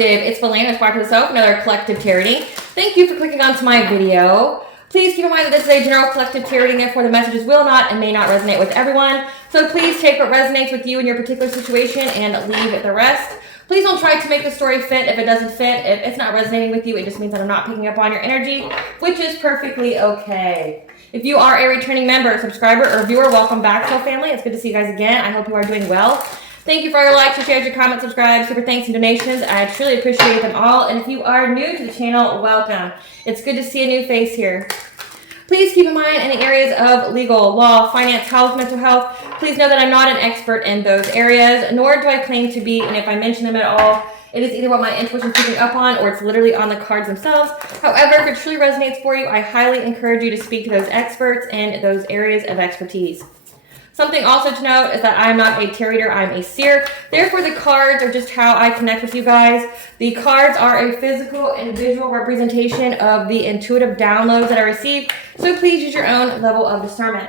Collective, it's Betrayalandjustice to yourself, another collective tarotreading. Thank you for clicking onto my video. Please keep in mind that this is a general collective tarotreading, therefore the messages will not and may not resonate with everyone. So please take what resonates with you in your particular situation and leave the rest. Please don't try to make the story fit if it doesn't fit. If it's not resonating with you, it just means that I'm not picking up on your energy, which is perfectly okay. If you are a returning member, subscriber, or viewer, welcome back, Soul Family. It's good to see you guys again. I hope you are doing well. Thank you for your likes, your shares, your comments, subscribe, super thanks, and donations. I truly appreciate them all. And if you are new to the channel, welcome. It's good to see a new face here. Please keep in mind any areas of legal, law, finance, health, mental health. Please know that I'm not an expert in those areas, nor do I claim to be, and if I mention them at all, it is either what my intuition is picking up on or it's literally on the cards themselves. However, if it truly resonates for you, I highly encourage you to speak to those experts in those areas of expertise. Something also to note is that I'm not a tarot reader, I'm a seer. Therefore, the cards are just how I connect with you guys. The cards are a physical and visual representation of the intuitive downloads that I receive, so please use your own level of discernment.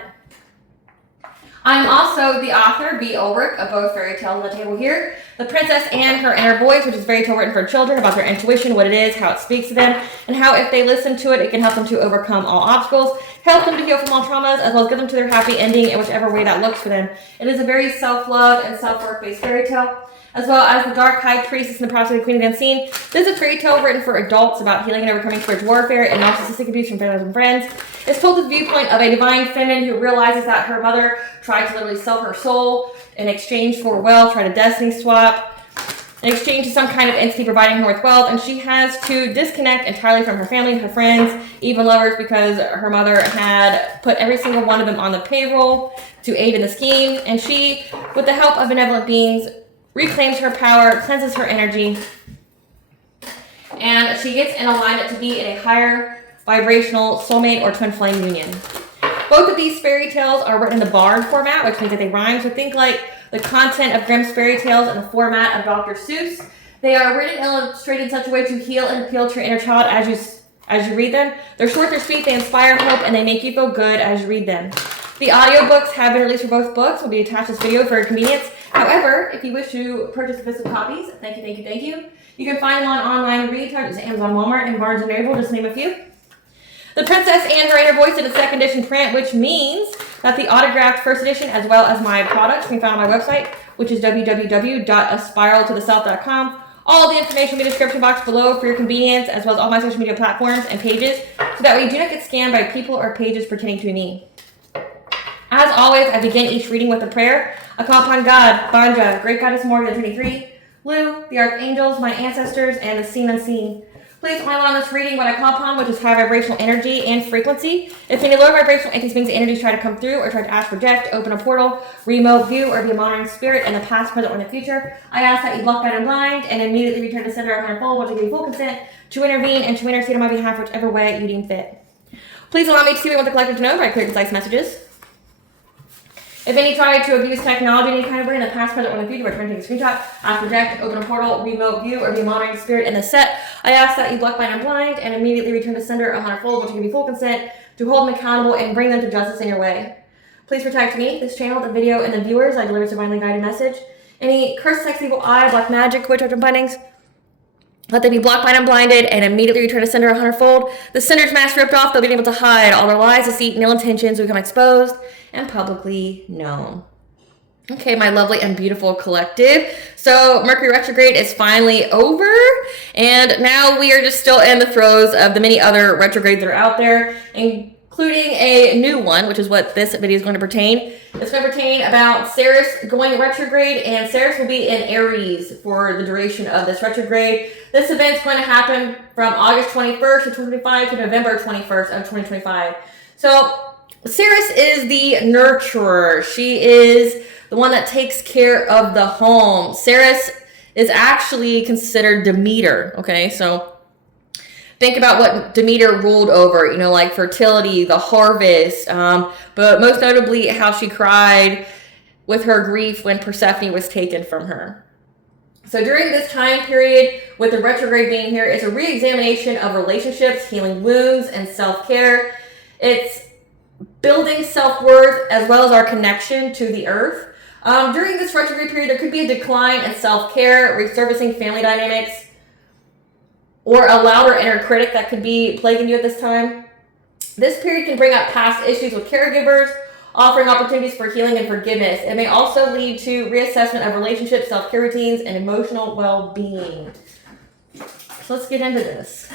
I'm also the author, B. Ulrich, of both fairy tales on the table here. The Princess and Her Inner Voice, which is a fairy tale written for children about their intuition, what it is, how it speaks to them, and how if they listen to it, it can help them to overcome all obstacles, help them to heal from all traumas, as well as get them to their happy ending in whichever way that looks for them. It is a very self-love and self-work based fairy tale, as well as The Dark High Priestess and the Prophecy of the Queen of the Unseen. This is a fairy tale written for adults about healing and overcoming spiritual warfare and narcissistic abuse from families and friends. It's told the viewpoint of a divine feminine who realizes that her mother tried to literally sell her soul in exchange for wealth, tried a destiny swap, in exchange to some kind of entity providing her with wealth, and she has to disconnect entirely from her family, her friends, even lovers, because her mother had put every single one of them on the payroll to aid in the scheme, and she, with the help of benevolent beings, reclaims her power, cleanses her energy, and she gets in alignment to be in a higher vibrational soulmate or twin flame union. Both of these fairy tales are written in the bard format, which means that they rhyme, so think like the content of Grimm's fairy tales in the format of Dr. Seuss. They are written and illustrated in such a way to heal and appeal to your inner child as you read them. They're short, they're sweet, they inspire hope, and they make you feel good as you read them. The audiobooks have been released for both books. Will be attached to this video for your convenience. However, if you wish to purchase the physical copies, thank you. You can find them on online read types, Amazon, Walmart, and Barnes & Noble, just to name a few. The Princess and Her Inner Voice in a second edition print, which means that the autographed first edition, as well as my products, can be found on my website, which is www.aspiraltotheself.com. All the information in the description box below for your convenience, as well as all my social media platforms and pages, so that way you do not get scammed by people or pages pertaining to me. As always, I begin each reading with a prayer. I call upon God, Banja, Great Goddess Morgan, the 23, Lu, the Archangels, my ancestors, and the seen unseen. Please only allow this reading what I call upon, which is high vibrational energy and frequency. If any lower vibrational entities, beings, energies try to come through or try to ask, project, open a portal, remote view, or be a monitoring spirit in the past, present, or in the future, I ask that you block that and blind and immediately return to sender a hundredfold, which will give you full consent to intervene and to intercede on my behalf, whichever way you deem fit. Please allow me to see what you want the collective to know by clear, concise messages. If any try to abuse technology in any kind of way in the past, present, or in the future, return to take a screenshot, ask, project, open a portal, remote view, or be a monitoring spirit in the set, I ask that you block, blind, and blind and immediately return to sender a hundredfold, which will give you full consent to hold them accountable and bring them to justice in your way. Please protect me, this channel, the video, and the viewers. I deliver a divinely guided message. Any curse, sex, evil eye, black magic, witchcraft, and bindings, let them be blocked, blind, and blinded, and immediately return to sender a hundredfold. The sender's mask ripped off, they'll be able to hide. All their lies, deceit, and ill intentions will become exposed and publicly known. Okay, my lovely and beautiful collective. So Mercury retrograde is finally over, and now we are just still in the throes of the many other retrogrades that are out there, including a new one, which is what this video is going to pertain. It's going to pertain about Ceres going retrograde, and Ceres will be in Aries for the duration of this retrograde. This event is going to happen from August 21st of 2025 to November 21st of 2025. So Ceres is the nurturer. She is the one that takes care of the home. Ceres is actually considered Demeter, okay? So think about what Demeter ruled over, you know, like fertility, the harvest, but most notably how she cried with her grief when Persephone was taken from her. So during this time period, with the retrograde being here, it's a re-examination of relationships, healing wounds, and self-care. It's building self-worth as well as our connection to the earth. During this retrograde period, there could be a decline in self-care, resurfacing family dynamics, or a louder inner critic that could be plaguing you at this time. This period can bring up past issues with caregivers, offering opportunities for healing and forgiveness. It may also lead to reassessment of relationships, self-care routines, and emotional well-being. So let's get into this.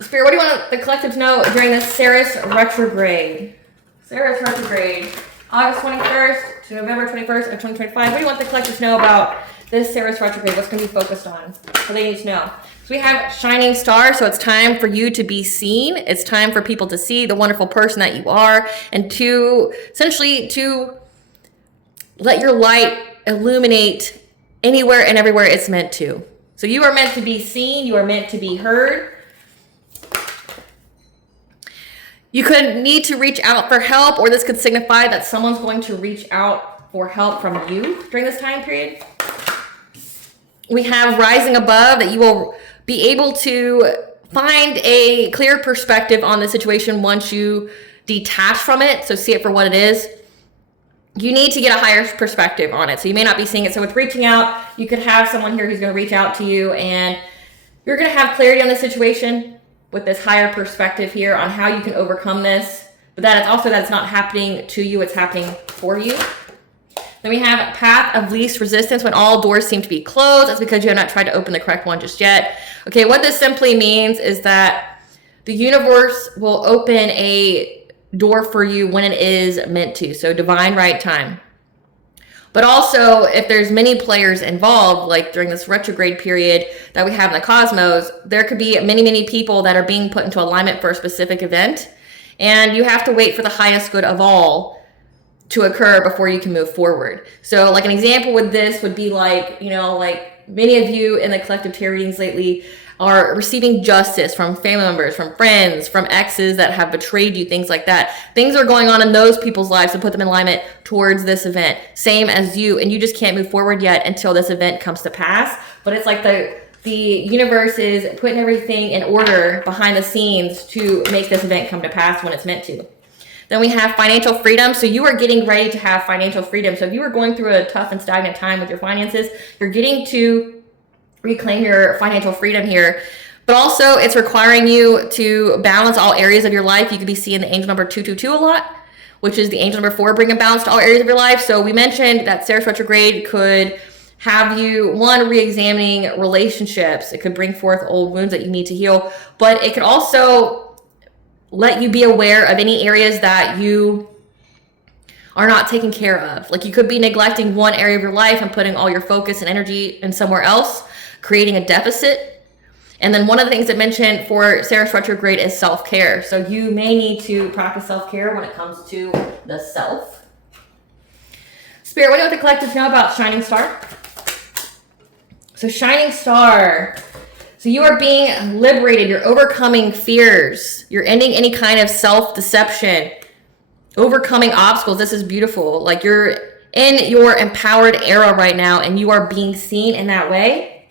Spirit, what do you want the collective to know during this Ceres retrograde? Ceres retrograde, August 21st to November 21st of 2025. What do you want the collective to know about this Ceres retrograde? What's going to be focused on? What they need to know. So we have shining star, so it's time for you to be seen. It's time for people to see the wonderful person that you are, and to essentially to let your light illuminate anywhere and everywhere it's meant to. So you are meant to be seen, you are meant to be heard. You could need to reach out for help, or this could signify that someone's going to reach out for help from you during this time period. We have rising above, that you will be able to find a clear perspective on the situation once you detach from it. So see it for what it is. You need to get a higher perspective on it. So you may not be seeing it. So with reaching out, you could have someone here who's going to reach out to you, and you're going to have clarity on the situation with this higher perspective here on how you can overcome this. But that it's also that it's not happening to you, it's happening for you. Then we have path of least resistance. When all doors seem to be closed, that's because you have not tried to open the correct one just yet. Okay, what this simply means is that the universe will open a door for you when it is meant to. So divine right time. But also, if there's many players involved, like during this retrograde period that we have in the cosmos, there could be many, many people that are being put into alignment for a specific event. And you have to wait for the highest good of all to occur before you can move forward. So like an example with this would be like, like many of you in the collective tarot readings lately are receiving justice from family members, from friends, from exes that have betrayed you, things like that. Things are going on in those people's lives to put them in alignment towards this event. Same as you, and you just can't move forward yet until this event comes to pass. But it's like the universe is putting everything in order behind the scenes to make this event come to pass when it's meant to. Then we have financial freedom. So you are getting ready to have financial freedom. So if you are going through a tough and stagnant time with your finances, you're getting to reclaim your financial freedom here. But also it's requiring you to balance all areas of your life. You could be seeing the angel number 222 a lot, which is the angel number 4, bringing balance to all areas of your life. So we mentioned that Ceres retrograde could have you, one, re-examining relationships. It could bring forth old wounds that you need to heal, but it could also let you be aware of any areas that you are not taking care of. Like you could be neglecting one area of your life and putting all your focus and energy in somewhere else, creating a deficit. And then one of the things that mentioned for Ceres retrograde is self-care. So you may need to practice self-care when it comes to the self. Spirit, what do you want the collective to know about Shining Star? So Shining Star. So you are being liberated. You're overcoming fears. You're ending any kind of self-deception, overcoming obstacles. This is beautiful. Like you're in your empowered era right now, and you are being seen in that way.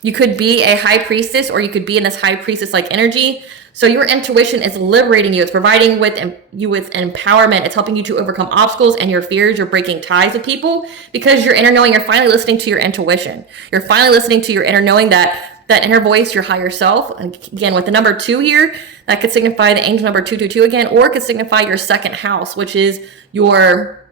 You could be a high priestess, or you could be in this high priestess-like energy. So your intuition is liberating you. It's providing you with empowerment. It's helping you to overcome obstacles and your fears. You're breaking ties with people because your inner knowing, you're finally listening to your intuition. You're finally listening to your inner knowing, that inner voice, your higher self. Again, with the number 2 here, that could signify the angel number 222 again, or it could signify your second house, which is your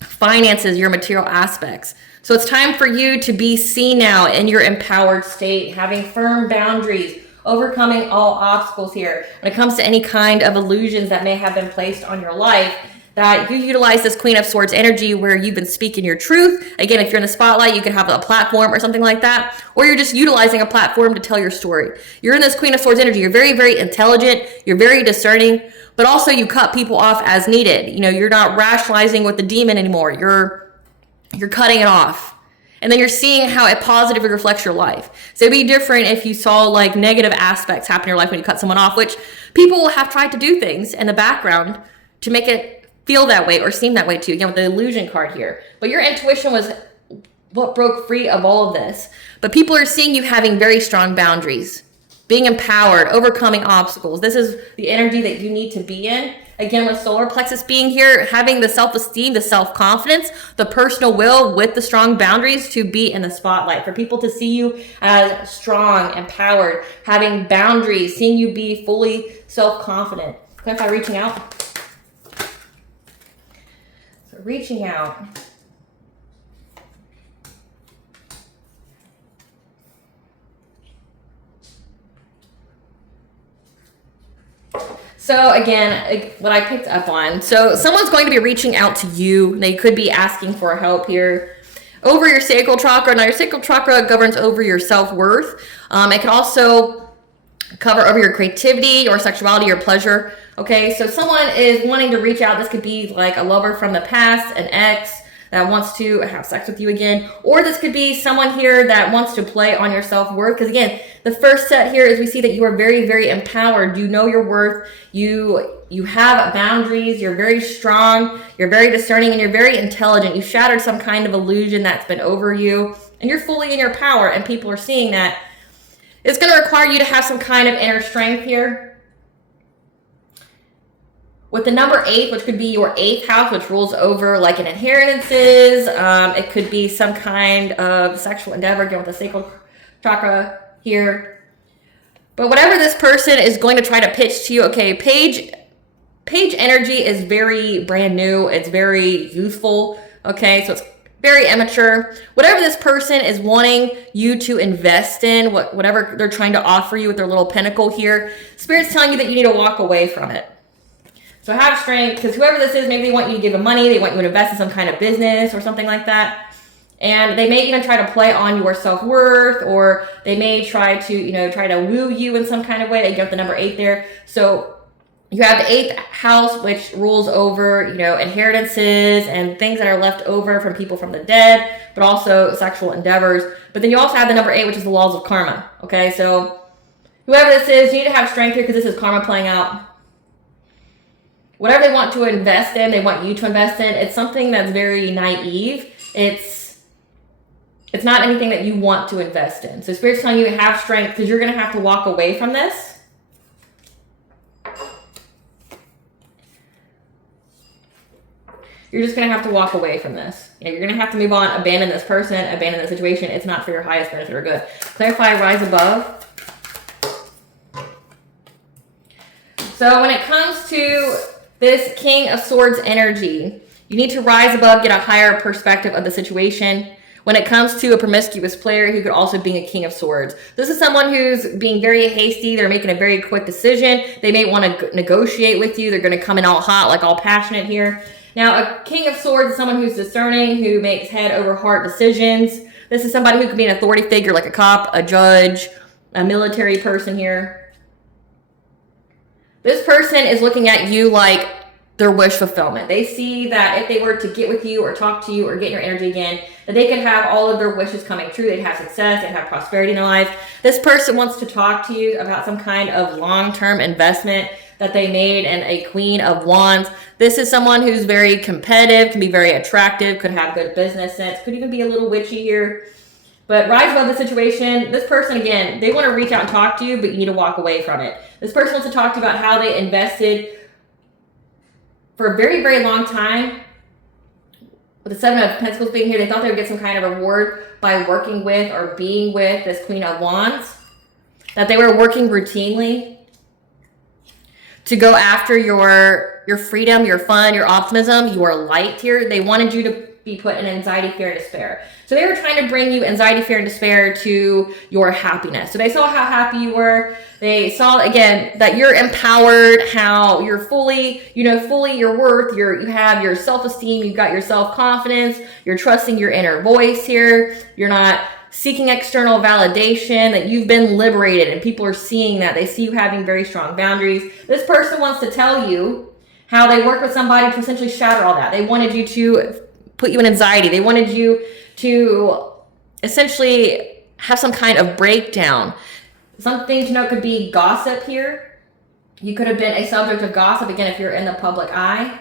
finances, your material aspects. So it's time for you to be seen now in your empowered state, having firm boundaries, overcoming all obstacles here. When it comes to any kind of illusions that may have been placed on your life, that you utilize this Queen of Swords energy where you've been speaking your truth. Again, if you're in the spotlight, you could have a platform or something like that, or you're just utilizing a platform to tell your story. You're in this Queen of Swords energy. You're very, very intelligent. You're very discerning, but also you cut people off as needed. You're not rationalizing with the demon anymore. You're cutting it off. And then you're seeing how it positively reflects your life. So it'd be different if you saw like negative aspects happen in your life when you cut someone off, which people have tried to do things in the background to make it feel that way or seem that way too. Again, with the illusion card here. But your intuition was what broke free of all of this. But people are seeing you having very strong boundaries, being empowered, overcoming obstacles. This is the energy that you need to be in. Again, with solar plexus being here, having the self-esteem, the self-confidence, the personal will with the strong boundaries to be in the spotlight, for people to see you as strong, empowered, having boundaries, seeing you be fully self-confident. Clarify reaching out. So reaching out. So again, what I picked up on, so someone's going to be reaching out to you. They could be asking for help here over your sacral chakra. Now your sacral chakra governs over your self-worth. It can also cover over your creativity or sexuality or pleasure. Okay, so someone is wanting to reach out. This could be like a lover from the past, an ex that wants to have sex with you again, or this could be someone here that wants to play on your self-worth. Because again, the first set here is we see that you are very, very empowered. You know your worth. You have boundaries. You're very strong. You're very discerning, and you're very intelligent. You shattered some kind of illusion that's been over you, and you're fully in your power, and people are seeing that. It's going to require you to have some kind of inner strength here. With the number 8, which could be your 8th house, which rules over like an inheritances. It could be some kind of sexual endeavor, again with the sacral chakra here. But whatever this person is going to try to pitch to you, okay, page energy is very brand new. It's very youthful. Okay, so it's very immature. Whatever this person is wanting you to invest in, whatever they're trying to offer you with their little pinnacle here, Spirit's telling you that you need to walk away from it. So have strength, because whoever this is, maybe they want you to give them money, they want you to invest in some kind of business or something like that. And they may even try to play on your self-worth, or they may try to, try to woo you in some kind of way. You got the number 8 there. So you have the 8th house, which rules over, inheritances and things that are left over from people from the dead, but also sexual endeavors. But then you also have the number 8, which is the laws of karma. Okay, so whoever this is, you need to have strength here, because this is karma playing out. Whatever they want to invest in, they want you to invest in. It's something that's very naive. It's not anything that you want to invest in. So Spirit's telling you to have strength, because you're going to have to walk away from this. You're just going to have to walk away from this. You're going to have to move on, abandon this person, abandon the situation. It's not for your highest benefit or good. Clarify, rise above. So when it comes to this King of Swords energy, you need to rise above, get a higher perspective of the situation. When it comes to a promiscuous player who could also be a King of Swords, this is someone who's being very hasty. They're making a very quick decision. They may want to negotiate with you. They're going to come in all hot, like all passionate here. Now, a King of Swords is someone who's discerning, who makes head over heart decisions. This is somebody who could be an authority figure, like a cop, a judge, a military person here. This person is looking at you like their wish fulfillment. They see that if they were to get with you or talk to you or get your energy again, that they could have all of their wishes coming true. They'd have success, they'd have prosperity in their life. This person wants to talk to you about some kind of long-term investment that they made in a Queen of Wands. This is someone who's very competitive, can be very attractive, could have good business sense, could even be a little witchy here. But rise above the situation. This person, again, they want to reach out and talk to you, but you need to walk away from it. This person wants to talk to you about how they invested for a very, very long time. With the 7 of Pentacles being here, they thought they would get some kind of reward by working with or being with this Queen of Wands. That they were working routinely to go after your freedom, your fun, your optimism, your light here. They wanted you to be put in anxiety, fear, and despair. So they were trying to bring you anxiety, fear, and despair to your happiness. So they saw how happy you were. They saw, again, that you're empowered, how you're fully your worth. You have your self-esteem. You've got your self-confidence. You're trusting your inner voice here. You're not seeking external validation, that you've been liberated, and people are seeing that. They see you having very strong boundaries. This person wants to tell you how they work with somebody to essentially shatter all that. They wanted you to put you in anxiety. They wanted you to essentially have some kind of breakdown. Something to note could be gossip here. You could have been a subject of gossip, again, if you're in the public eye.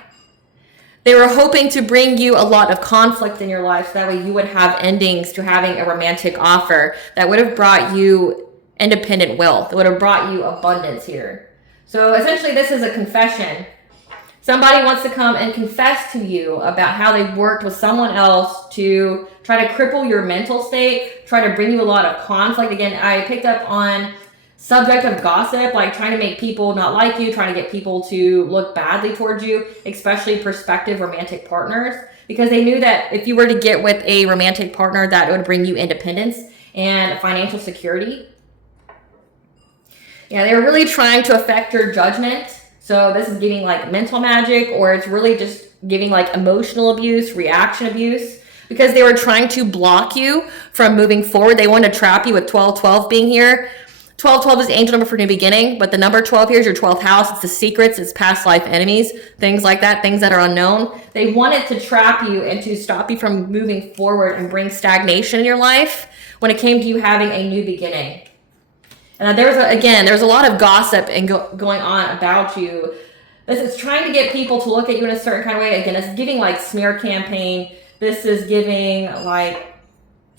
They were hoping to bring you a lot of conflict in your life, so that way you would have endings to having a romantic offer that would have brought you independent wealth. That would have brought you abundance here. So essentially this is a confession Somebody wants to come and confess to you about how they worked with someone else to try to cripple your mental state, try to bring you a lot of conflict. Again, I picked up on subject of gossip, like trying to make people not like you, trying to get people to look badly towards you, especially prospective romantic partners, because they knew that if you were to get with a romantic partner, that it would bring you independence and financial security. Yeah, they were really trying to affect your judgment. So this is giving like mental magic, or it's really just giving like emotional abuse, reaction abuse, because they were trying to block you from moving forward. They wanted to trap you with 1212 being here. 1212 is the angel number for new beginning, but the number 12 here is your 12th house. It's the secrets, it's past life enemies, things like that, things that are unknown. They wanted to trap you and to stop you from moving forward and bring stagnation in your life when it came to you having a new beginning. And there's a lot of gossip and going on about you. This is trying to get people to look at you in a certain kind of way. Again, it's giving like smear campaign. This is giving like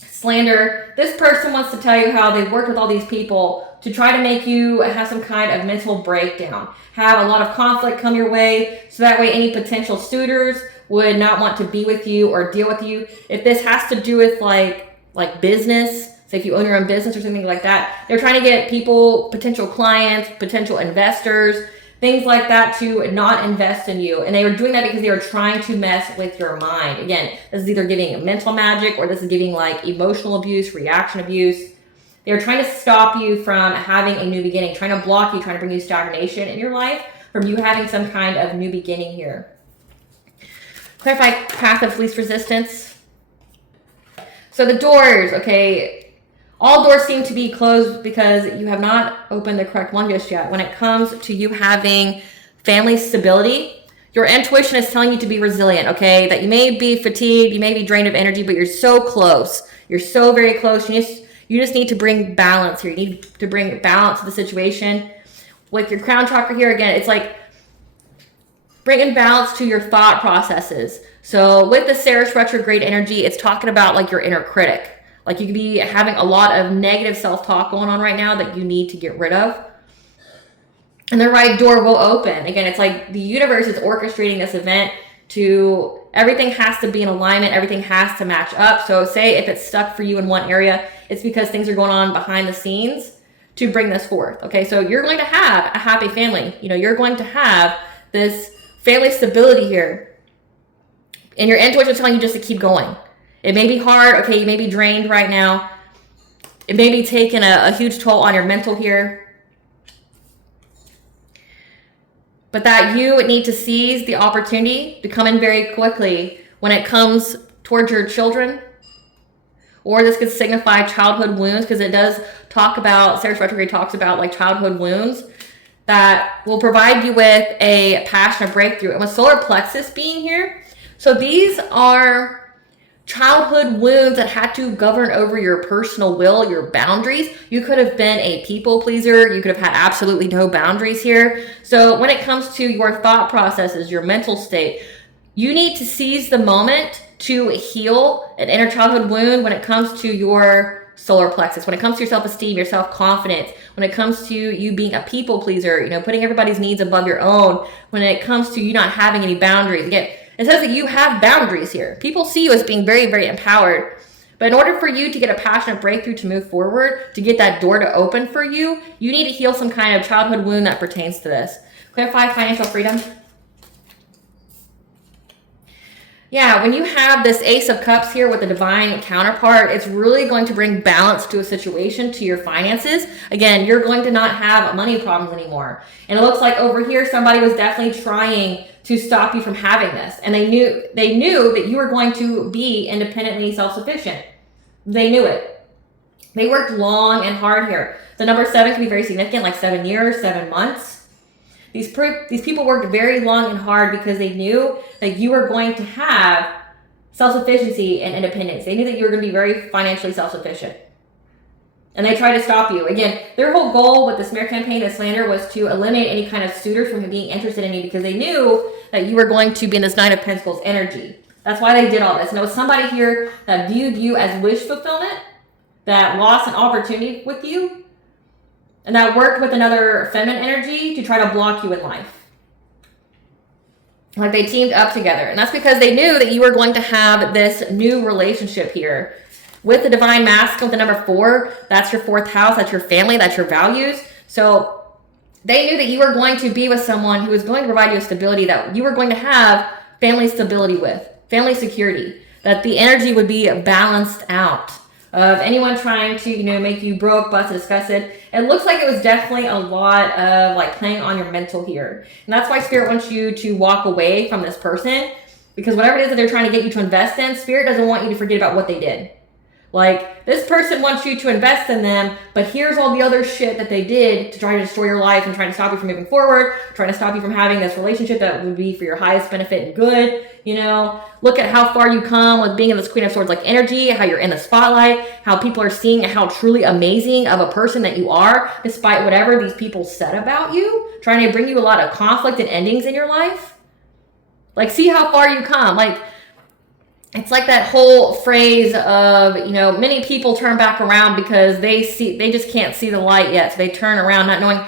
slander. This person wants to tell you how they worked with all these people to try to make you have some kind of mental breakdown, have a lot of conflict come your way, so that way any potential suitors would not want to be with you or deal with you. If this has to do with like business, so if you own your own business or something like that, they're trying to get people, potential clients, potential investors, things like that to not invest in you. And they were doing that because they were trying to mess with your mind. Again, this is either giving mental magic or this is giving like emotional abuse, reaction abuse. They were trying to stop you from having a new beginning, trying to block you, trying to bring you stagnation in your life from you having some kind of new beginning here. Clarify path of least resistance. So the doors, okay, all doors seem to be closed because you have not opened the correct one just yet. When it comes to you having family stability, your intuition is telling you to be resilient, okay? That you may be fatigued, you may be drained of energy, but you're so close. You're so very close. You just need to bring balance here. You need to bring balance to the situation. With your crown chakra here, again, it's like bringing balance to your thought processes. So with the Ceres retrograde energy, it's talking about like your inner critic. Like you could be having a lot of negative self-talk going on right now that you need to get rid of. And the right door will open. Again, it's like the universe is orchestrating this event to, everything has to be in alignment. Everything has to match up. So say if it's stuck for you in one area, it's because things are going on behind the scenes to bring this forth. Okay, so you're going to have a happy family. You know, you're going to have this family stability here. And your intuition is telling you just to keep going. It may be hard, okay, you may be drained right now. It may be taking a huge toll on your mental here. But that you need to seize the opportunity to come in very quickly when it comes towards your children. Or this could signify childhood wounds, because it does talk about, Ceres retrograde talks about like childhood wounds that will provide you with a passion of breakthrough. And with solar plexus being here, so these are childhood wounds that had to govern over your personal will, your boundaries. You could have been a people pleaser. You could have had absolutely no boundaries here. So when it comes to your thought processes, your mental state, you need to seize the moment to heal an inner childhood wound when it comes to your solar plexus, when it comes to your self-esteem, your self-confidence, when it comes to you being a people pleaser, you know, putting everybody's needs above your own, when it comes to you not having any boundaries. Again, it says that you have boundaries here. People see you as being very, very empowered. But in order for you to get a passionate breakthrough to move forward, to get that door to open for you, you need to heal some kind of childhood wound that pertains to this. Clarify financial freedom. Yeah, when you have this Ace of Cups here with the divine counterpart, it's really going to bring balance to a situation, to your finances. Again, you're going to not have money problems anymore. And it looks like over here, somebody was definitely trying to stop you from having this. And they knew that you were going to be independently self-sufficient. They knew it. They worked long and hard here. The number 7 can be very significant, like 7 years, 7 months. These people worked very long and hard because they knew that you were going to have self-sufficiency and independence. They knew that you were going to be very financially self-sufficient. And they tried to stop you. Again, their whole goal with the smear campaign, the slander, was to eliminate any kind of suitors from being interested in you because they knew that you were going to be in this Nine of Pentacles energy. That's why they did all this. And it was somebody here that viewed you as wish fulfillment, that lost an opportunity with you, and that worked with another feminine energy to try to block you in life. Like they teamed up together. And that's because they knew that you were going to have this new relationship here. With the divine masculine, the number 4, that's your 4th house, that's your family, that's your values. So they knew that you were going to be with someone who was going to provide you a stability that you were going to have family stability with, family security, that the energy would be balanced out of anyone trying to, make you broke, busted, disgusted. It looks like it was definitely a lot of like playing on your mental here. And that's why Spirit wants you to walk away from this person, because whatever it is that they're trying to get you to invest in, Spirit doesn't want you to forget about what they did. Like, this person wants you to invest in them, but here's all the other shit that they did to try to destroy your life and trying to stop you from moving forward, trying to stop you from having this relationship that would be for your highest benefit and good. Look at how far you come with being in this Queen of Swords like energy, how you're in the spotlight, how people are seeing how truly amazing of a person that you are, despite whatever these people said about you, trying to bring you a lot of conflict and endings in your life. Like, see how far you come. Like, it's like that whole phrase of, many people turn back around because they just can't see the light yet. So they turn around not knowing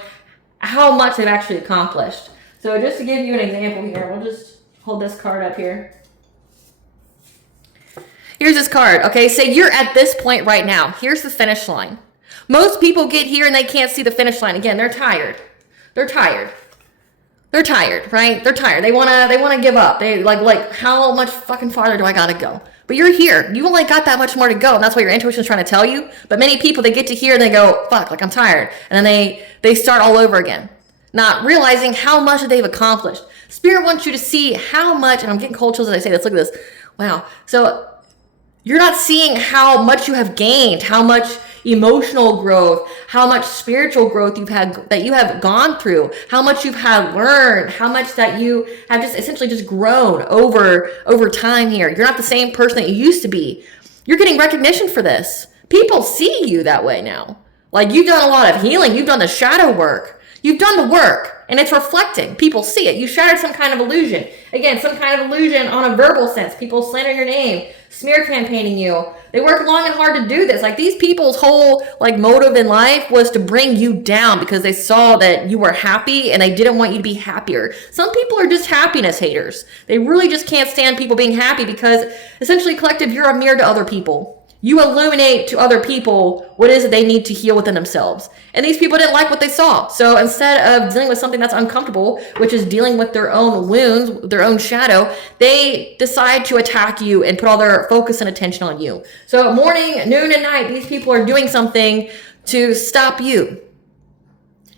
how much they've actually accomplished. So just to give you an example here, we'll just hold this card up here. Here's this card. Okay, say you're at this point right now. Here's the finish line. Most people get here and they can't see the finish line. Again, they're tired. They're tired, right? They're tired. They wanna give up. They like how much fucking farther do I gotta go? But you're here. You only got that much more to go, and that's what your intuition is trying to tell you. But many people, they get to here and they go, fuck, like I'm tired. And then they start all over again, not realizing how much they've accomplished. Spirit wants you to see how much, and I'm getting cold chills as I say this, look at this. Wow. So you're not seeing how much you have gained, how much emotional growth, how much spiritual growth you have gone through, how much you've had learned, how much that you have just essentially just grown over time here. You're not the same person that you used to be. You're getting recognition for this. People see you that way now. Like, you've done a lot of healing. You've done the shadow work. You've done the work, and it's reflecting. People see it. You shattered some kind of illusion. Again, some kind of illusion on a verbal sense. People slander your name, smear campaigning you. They work long and hard to do this. Like, these people's whole motive in life was to bring you down because they saw that you were happy and they didn't want you to be happier. Some people are just happiness haters. They really just can't stand people being happy because essentially, collective, you're a mirror to other people. You illuminate to other people what it is that they need to heal within themselves. And these people didn't like what they saw. So instead of dealing with something that's uncomfortable, which is dealing with their own wounds, their own shadow, they decide to attack you and put all their focus and attention on you. So morning, noon, and night, these people are doing something to stop you.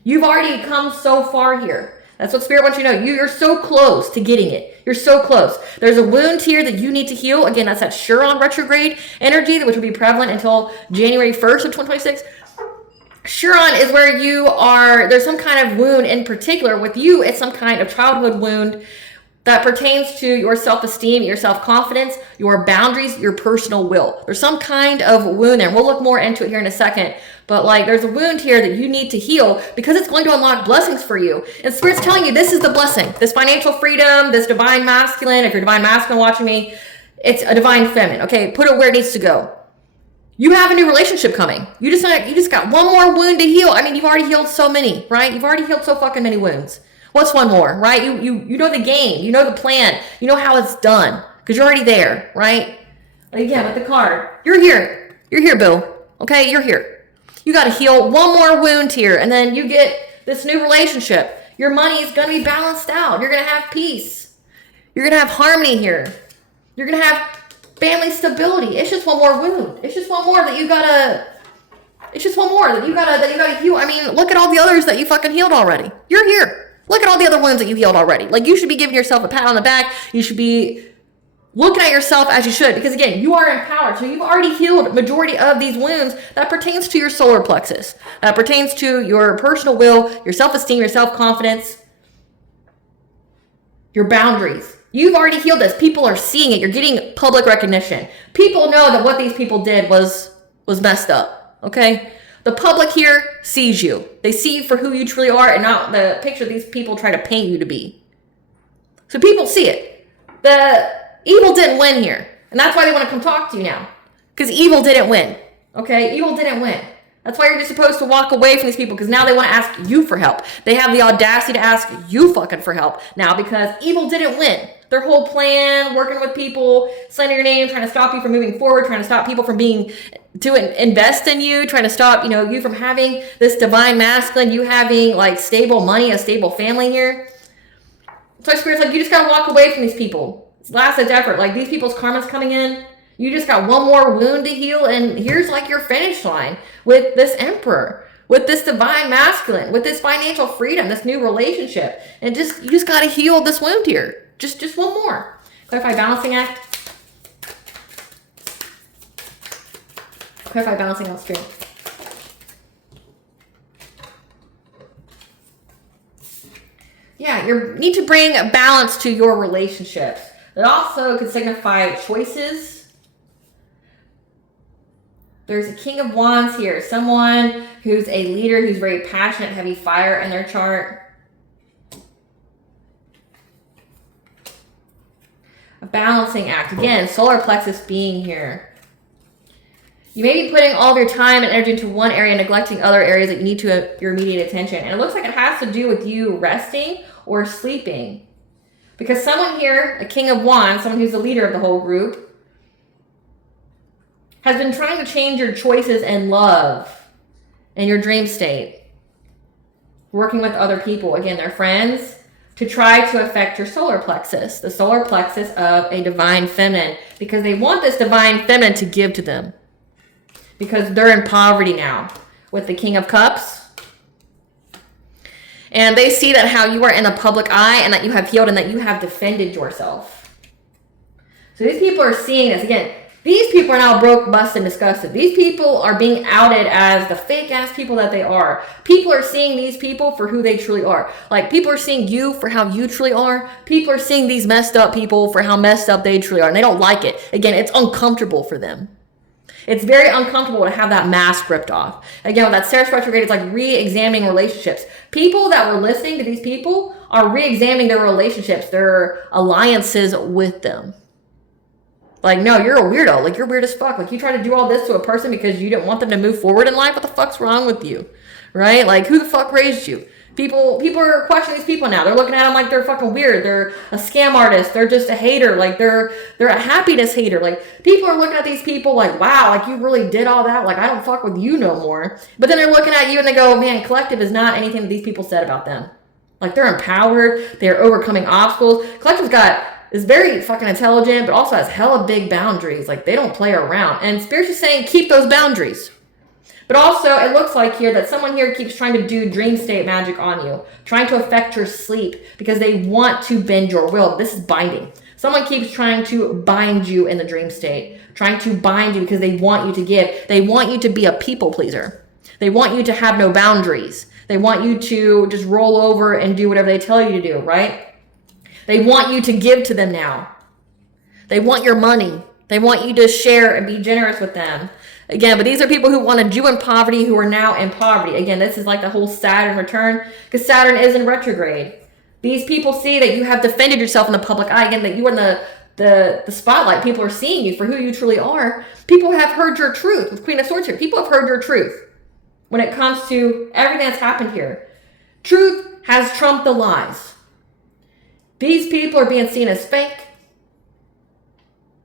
You've already come so far here. That's what Spirit wants you to know. You're so close to getting it. You're so close. There's a wound here that you need to heal. Again, that's that Chiron retrograde energy, which will be prevalent until January 1st of 2026. Chiron is where you are, there's some kind of wound in particular. With you, it's some kind of childhood wound that pertains to your self-esteem, your self-confidence, your boundaries, your personal will. There's some kind of wound there. We'll look more into it here in a second. But there's a wound here that you need to heal because it's going to unlock blessings for you. And Spirit's telling you this is the blessing. This financial freedom, this divine masculine. If you're divine masculine watching me, it's a divine feminine. Okay, put it where it needs to go. You have a new relationship coming. You just got one more wound to heal. I mean, you've already healed so many, right? You've already healed so fucking many wounds. What's one more, right? You know the game. You know the plan. You know how it's done because you're already there, right? Again, with the card, you're here. You're here, Bill. Okay, you're here. You got to heal one more wound here, and then you get this new relationship. Your money is going to be balanced out. You're going to have peace. You're going to have harmony here. You're going to have family stability. It's just one more wound. It's just one more that you got to... It's just one more that you gotta heal. I mean, look at all the others that you fucking healed already. You're here. Look at all the other wounds that you healed already. You should be giving yourself a pat on the back. You should be looking at yourself as you should, because again, you are empowered. So you've already healed majority of these wounds that pertains to your solar plexus, that pertains to your personal will, your self-esteem, your self-confidence, your boundaries. You've already healed this. People are seeing it. You're getting public recognition. People know that what these people did was messed up, okay? The public here sees you. They see you for who you truly are and not the picture these people try to paint you to be. So people see it. The evil didn't win here. And that's why they want to come talk to you now. Because evil didn't win. Okay? Evil didn't win. That's why you're just supposed to walk away from these people, because now they want to ask you for help. They have the audacity to ask you fucking for help now because evil didn't win. Their whole plan, working with people, slandering your name, trying to stop you from moving forward, trying to stop people from to invest in you, trying to stop, you from having this divine masculine, you having like stable money, a stable family here. So Spirit's like, you just got to walk away from these people. It's last ditch effort. Like, these people's karma's coming in. You just got one more wound to heal, and here's like your finish line with this emperor, with this divine masculine, with this financial freedom, this new relationship. And you just got to heal this wound here. Just one more. Clarify balancing act. Clarify balancing act stream. Yeah, you need to bring balance to your relationships. It also could signify choices. There's a King of Wands here. Someone who's a leader, who's very passionate, heavy fire in their chart. A balancing act. Again, solar plexus being here. You may be putting all of your time and energy into one area, neglecting other areas that you need your immediate attention. And it looks like it has to do with you resting or sleeping. Because someone here, a King of Wands, someone who's the leader of the whole group, has been trying to change your choices in love and your dream state. Working with other people, again, their friends, to try to affect your solar plexus, the solar plexus of a divine feminine, because they want this divine feminine to give to them. Because they're in poverty now with the King of Cups. And they see that how you are in the public eye and that you have healed and that you have defended yourself. So these people are seeing this. Again, these people are now broke, busted, and disgusted. These people are being outed as the fake-ass people that they are. People are seeing these people for who they truly are. Like, people are seeing you for how you truly are. People are seeing these messed up people for how messed up they truly are. And they don't like it. Again, it's uncomfortable for them. It's very uncomfortable to have that mask ripped off. Again, with that Ceres retrograde, it's like re-examining relationships. People that were listening to these people are re-examining their relationships, their alliances with them. Like, no, you're a weirdo. Like, you're weird as fuck. Like, you try to do all this to a person because you didn't want them to move forward in life. What the fuck's wrong with you? Right? Like, who the fuck raised you? People are questioning these people now. They're looking at them like they're fucking weird. They're a scam artist. They're just a hater. Like, they're a happiness hater. Like, people are looking at these people like, wow, like, you really did all that. Like, I don't fuck with you no more. But then they're looking at you and they go, man, collective is not anything that these people said about them. Like, they're empowered. They're overcoming obstacles. Collective's is very fucking intelligent, but also has hella big boundaries. Like, they don't play around. And Spirit's just saying, keep those boundaries. But also, it looks like here that someone here keeps trying to do dream state magic on you, trying to affect your sleep because they want to bend your will. This is binding. Someone keeps trying to bind you in the dream state, trying to bind you because they want you to give. They want you to be a people pleaser. They want you to have no boundaries. They want you to just roll over and do whatever they tell you to do, right? They want you to give to them now. They want your money. They want you to share and be generous with them. Again, but these are people who wanted you in poverty, who are now in poverty. Again, this is like the whole Saturn return, because Saturn is in retrograde. These people see that you have defended yourself in the public eye. Again, that you are in the spotlight. People are seeing you for who you truly are. People have heard your truth. With Queen of Swords here, people have heard your truth when it comes to everything that's happened here. Truth has trumped the lies. These people are being seen as fake.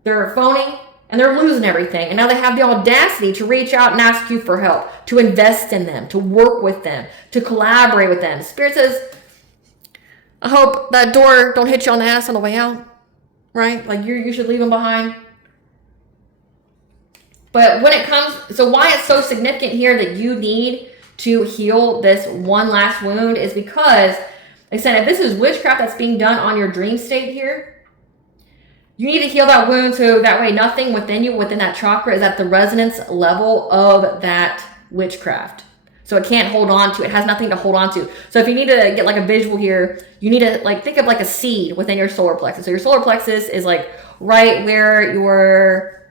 They're phony. And they're losing everything. And now they have the audacity to reach out and ask you for help, to invest in them, to work with them, to collaborate with them. Spirit says, I hope that door don't hit you on the ass on the way out, right? Like, you should leave them behind. But when it comes, so why it's so significant here that you need to heal this one last wound is because, like I said, if this is witchcraft that's being done on your dream state here, you need to heal that wound so that way nothing within you, within that chakra, is at the resonance level of that witchcraft. So it can't hold on to, it has nothing to hold on to. So if you need to get like a visual here, you need to like think of like a seed within your solar plexus. So your solar plexus is like right where your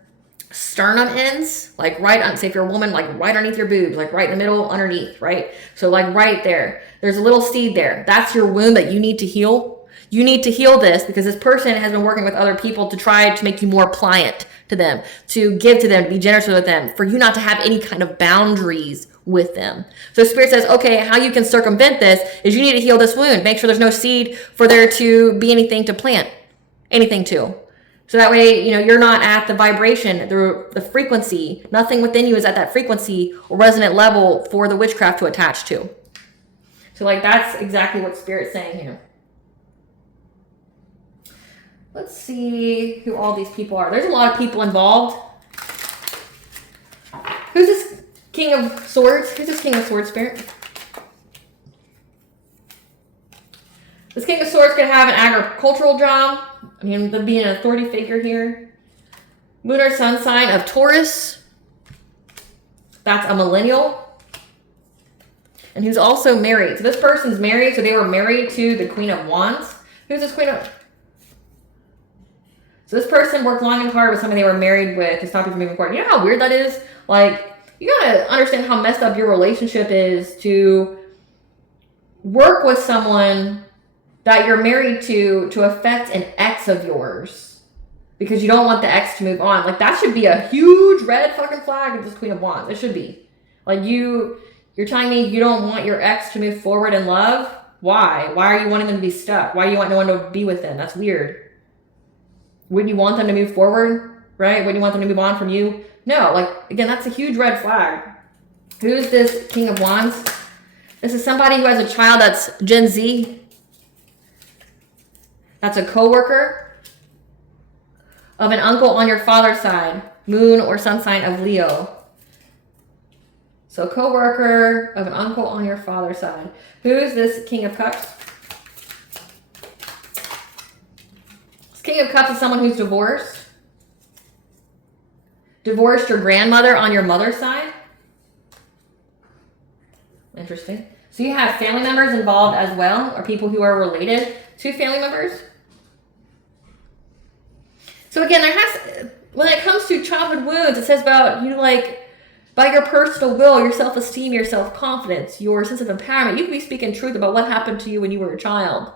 sternum ends, like right on, say if you're a woman, like right underneath your boobs, like right in the middle underneath, right? So like right there, there's a little seed there. That's your wound that you need to heal. You need to heal this because this person has been working with other people to try to make you more pliant to them, to give to them, to be generous with them, for you not to have any kind of boundaries with them. So Spirit says, okay, how you can circumvent this is you need to heal this wound. Make sure there's no seed for there to be anything to plant, anything to. So that way, you know, you're not at the vibration, the frequency. Nothing within you is at that frequency or resonant level for the witchcraft to attach to. So like that's exactly what Spirit's saying here. Let's see who all these people are. There's a lot of people involved. Who's this King of Swords? Who's this King of Swords, Spirit? This King of Swords could have an agricultural job. I mean, them being an authority figure here. Moon or sun sign of Taurus. That's a millennial. And who's also married. So this person's married. So they were married to the Queen of Wands. Who's this Queen of... So this person worked long and hard with somebody they were married with to stop you from moving forward. You know how weird that is? Like, you gotta understand how messed up your relationship is to work with someone that you're married to affect an ex of yours because you don't want the ex to move on. Like, that should be a huge red fucking flag with this Queen of Wands. It should be. Like, you're telling me you don't want your ex to move forward in love? Why? Why are you wanting them to be stuck? Why do you want no one to be with them? That's weird. Wouldn't you want them to move forward? Right? Wouldn't you want them to move on from you? No. Like, again, that's a huge red flag. Who's this King of Wands? This is somebody who has a child that's Gen Z. That's a co-worker of an uncle on your father's side, moon or sun sign of Leo. So co-worker of an uncle on your father's side. Who is this King of Cups? This King of Cups is someone who's divorced. Divorced your grandmother on your mother's side. Interesting. So you have family members involved as well, or people who are related to family members. So again, when it comes to childhood wounds, it says about you, like, by your personal will, your self-esteem, your self-confidence, your sense of empowerment, you can be speaking truth about what happened to you when you were a child.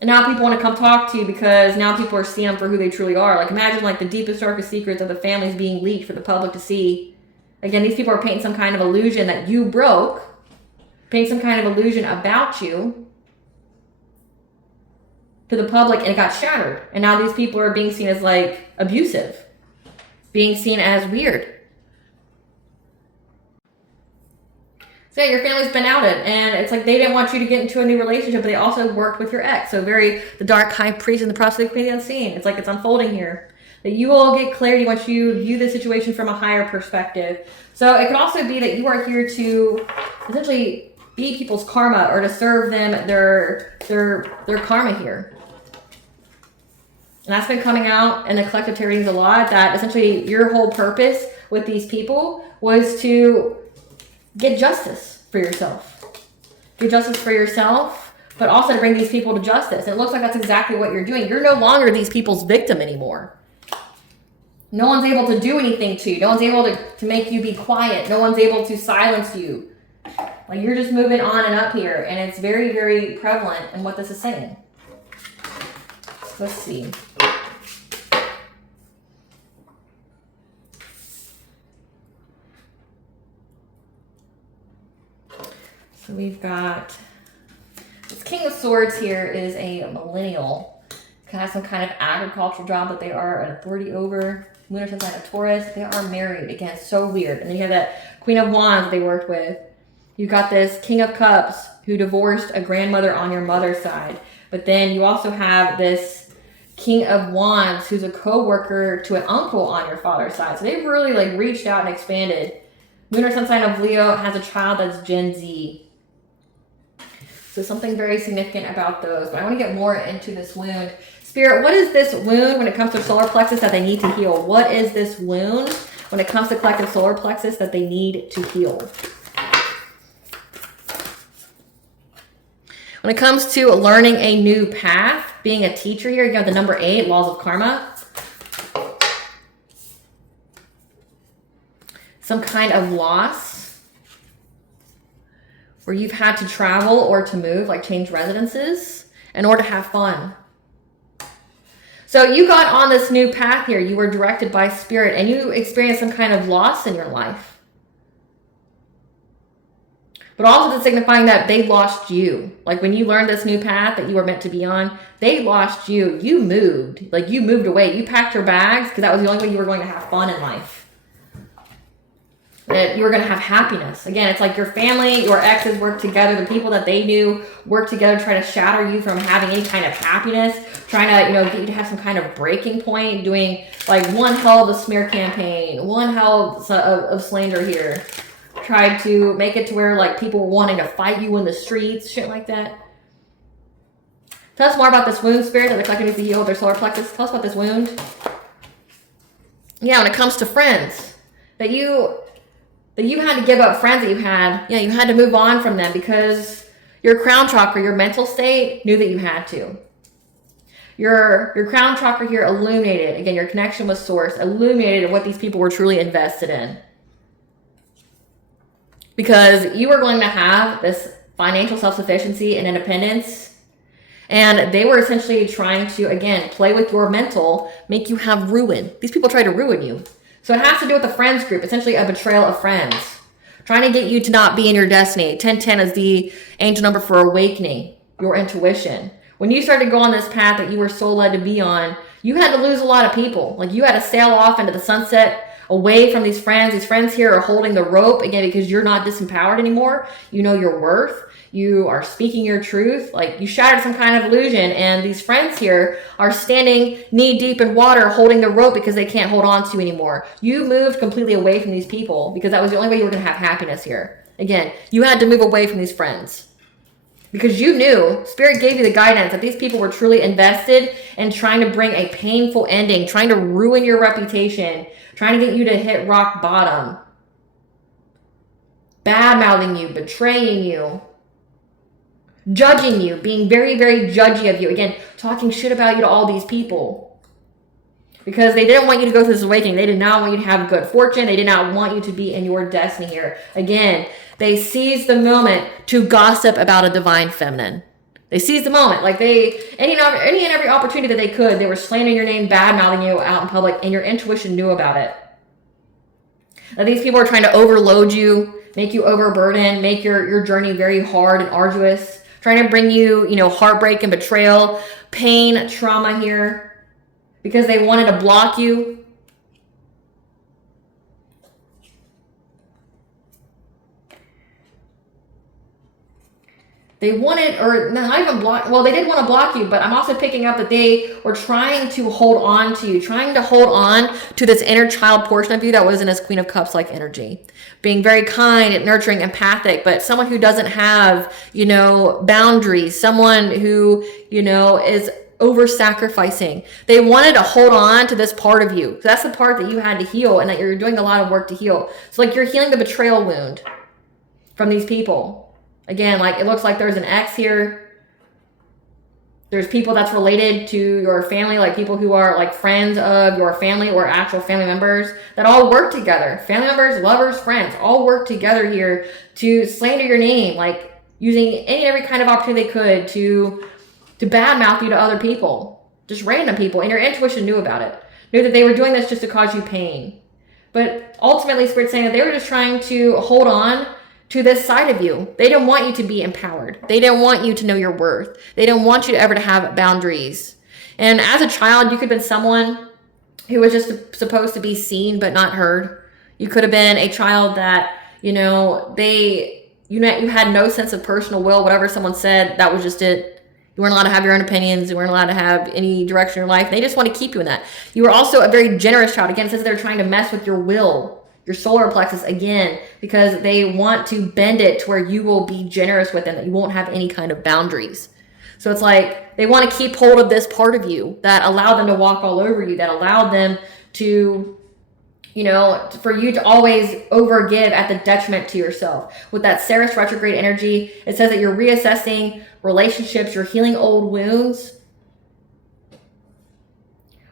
And now people want to come talk to you because now people are seeing them for who they truly are. Like, imagine, like, the deepest, darkest secrets of the families being leaked for the public to see. Again, these people are painting some kind of illusion that you broke, painting some kind of illusion about you to the public, and it got shattered. And now these people are being seen as, like, abusive, being seen as weird. So yeah, your family's been outed, and it's like they didn't want you to get into a new relationship, but they also worked with your ex. So the dark high priest and the prophetic queen of the unseen. It's like it's unfolding here. That you will get clarity once you view the situation from a higher perspective. So it could also be that you are here to essentially be people's karma, or to serve them their karma here. And that's been coming out in the collective readings a lot, that essentially your whole purpose with these people was to get justice for yourself. Get justice for yourself, but also to bring these people to justice. And it looks like that's exactly what you're doing. You're no longer these people's victim anymore. No one's able to do anything to you. No one's able to make you be quiet. No one's able to silence you. Like, you're just moving on and up here. And it's very, very prevalent in what this is saying. Let's see. So we've got this King of Swords here is a millennial. Can have some kind of agricultural job that they are an authority over. Moon or sun sign of Taurus. They are married. Again, so weird. And then you have that Queen of Wands they worked with. You got this King of Cups who divorced a grandmother on your mother's side. But then you also have this King of Wands who's a co-worker to an uncle on your father's side. So they've really, like, reached out and expanded. Moon or sun sign of Leo has a child that's Gen Z. So something very significant about those. But I want to get more into this wound. Spirit, what is this wound when it comes to solar plexus that they need to heal? What is this wound when it comes to collective solar plexus that they need to heal? When it comes to learning a new path, being a teacher here, you got the number 8, laws of karma. Some kind of loss where you've had to travel or to move, like change residences, in order to have fun. So you got on this new path here. You were directed by Spirit, and you experienced some kind of loss in your life. But also it's signifying that they lost you. Like when you learned this new path that you were meant to be on, they lost you. You moved. Like you moved away. You packed your bags because that was the only way you were going to have fun in life. That you were going to have happiness. Again, it's like your family, your exes worked together. The people that they knew worked together to try to shatter you from having any kind of happiness. Trying to, get you to have some kind of breaking point. Doing like one hell of a smear campaign. One hell of slander here. Tried to make it to where like people were wanting to fight you in the streets, shit like that. Tell us more about this wound, spirit, that the collective needs to heal their solar plexus. Tell us about this wound. Yeah, when it comes to friends, that you had to give up friends that you had. Yeah, you had to move on from them because your crown chakra, your mental state, knew that you had to. Your crown chakra here illuminated, again, your connection with source, illuminated what these people were truly invested in. Because you were going to have this financial self-sufficiency and independence. And they were essentially trying to, again, play with your mental, make you have ruin. These people try to ruin you. So it has to do with the friends group, essentially a betrayal of friends. Trying to get you to not be in your destiny. 1010 is the angel number for awakening, your intuition. When you started to go on this path that you were so led to be on, you had to lose a lot of people. Like you had to sail off into the sunset, away from these friends. These friends here are holding the rope, again, because you're not disempowered anymore. You know your worth. You are speaking your truth. Like you shattered some kind of illusion, and these friends here are standing knee deep in water holding the rope because they can't hold on to you anymore. You moved completely away from these people because that was the only way you were going to have happiness here. Again, you had to move away from these friends because you knew, Spirit gave you the guidance that these people were truly invested in trying to bring a painful ending, trying to ruin your reputation, trying to get you to hit rock bottom, bad-mouthing you, betraying you, judging you, being very, very judgy of you. Again, talking shit about you to all these people. Because they didn't want you to go through this awakening. They did not want you to have good fortune. They did not want you to be in your destiny here. Again, they seized the moment to gossip about a divine feminine. They seized the moment. Like any and every opportunity that they could, they were slandering your name, bad-mouthing you out in public, and your intuition knew about it. That these people are trying to overload you, make you overburdened, make your journey very hard and arduous, trying to bring you, heartbreak and betrayal, pain, trauma here, because they wanted to block you. They wanted, or not even block, well, they did want to block you, but I'm also picking up that they were trying to hold on to you, trying to hold on to this inner child portion of you that was in this Queen of Cups like energy. Being very kind, nurturing, empathic, but someone who doesn't have, boundaries, someone who, is over-sacrificing. They wanted to hold on to this part of you. So that's the part that you had to heal and that you're doing a lot of work to heal. So like you're healing the betrayal wound from these people. Again, like it looks like there's an ex here. There's people that's related to your family, like people who are like friends of your family or actual family members that all work together. Family members, lovers, friends, all work together here to slander your name, like using any and every kind of opportunity they could to badmouth you to other people, just random people. And your intuition knew about it, knew that they were doing this just to cause you pain. But ultimately, Spirit's saying that they were just trying to hold on to this side of you. They didn't want you to be empowered. They didn't want you to know your worth. They didn't want you to ever to have boundaries. And as a child, you could have been someone who was just supposed to be seen but not heard. You could have been a child that, you had no sense of personal will. Whatever someone said, that was just it. You weren't allowed to have your own opinions. You weren't allowed to have any direction in your life. They just want to keep you in that. You were also a very generous child. Again, it says they're trying to mess with your will, your solar plexus, again, because they want to bend it to where you will be generous with them, that you won't have any kind of boundaries. So it's like they want to keep hold of this part of you that allowed them to walk all over you, that allowed them to, for you to always overgive at the detriment to yourself. With that Ceres retrograde energy, it says that you're reassessing relationships, you're healing old wounds,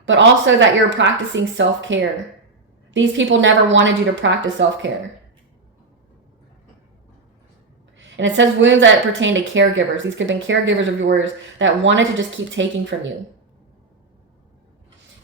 but also that you're practicing self-care. These people never wanted you to practice self-care. And it says wounds that pertain to caregivers. These could have been caregivers of yours that wanted to just keep taking from you.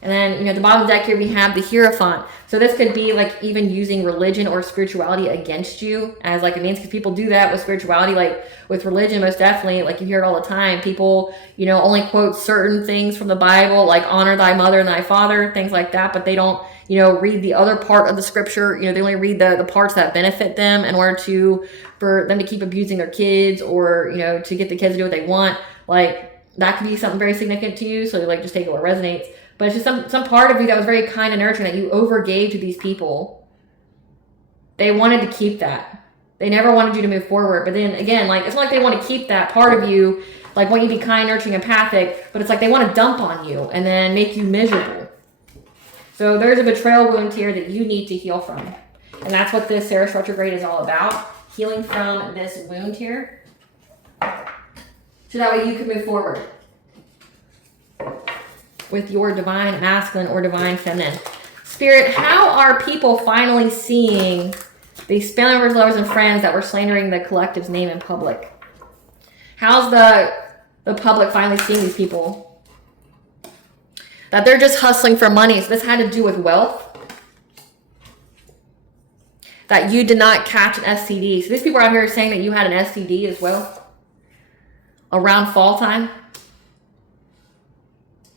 And then, you know, at the bottom of the deck here, we have the Hierophant. So this could be like even using religion or spirituality against you as like a means, because people do that with spirituality, like with religion, most definitely. Like you hear it all the time. People, you know, only quote certain things from the Bible, like honor thy mother and thy father, things like that. But they don't, you know, read the other part of the scripture. You know, they only read the parts that benefit them in order for them to keep abusing their kids, or, you know, to get the kids to do what they want. Like that could be something very significant to you. So like just take it what resonates. But it's just some part of you that was very kind and nurturing that you overgave to these people. They wanted to keep that. They never wanted you to move forward. But then again, like, it's not like they want to keep that part of you, like want you to be kind, nurturing, empathic, but it's like they want to dump on you and then make you miserable. So there's a betrayal wound here that you need to heal from. And that's what this Ceres retrograde is all about. Healing from this wound here. So that way you can move forward with your divine masculine or divine feminine. Spirit, how are people finally seeing these family members, lovers, and friends that were slandering the collective's name in public? How's the public finally seeing these people? That they're just hustling for money. So this had to do with wealth. That you did not catch an STD. So these people are out here saying that you had an STD as well around fall time.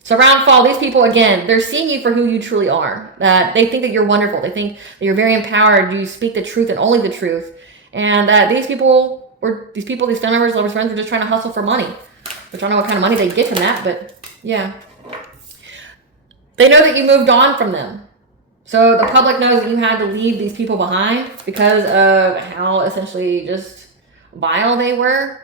So around fall, these people, again, they're seeing you for who you truly are. That they think that you're wonderful. They think that you're very empowered. You speak the truth and only the truth. And that these people, these family members, lovers, friends, are just trying to hustle for money. Which I don't know what kind of money they get from that, but yeah. They know that you moved on from them. So the public knows that you had to leave these people behind because of how essentially just vile they were.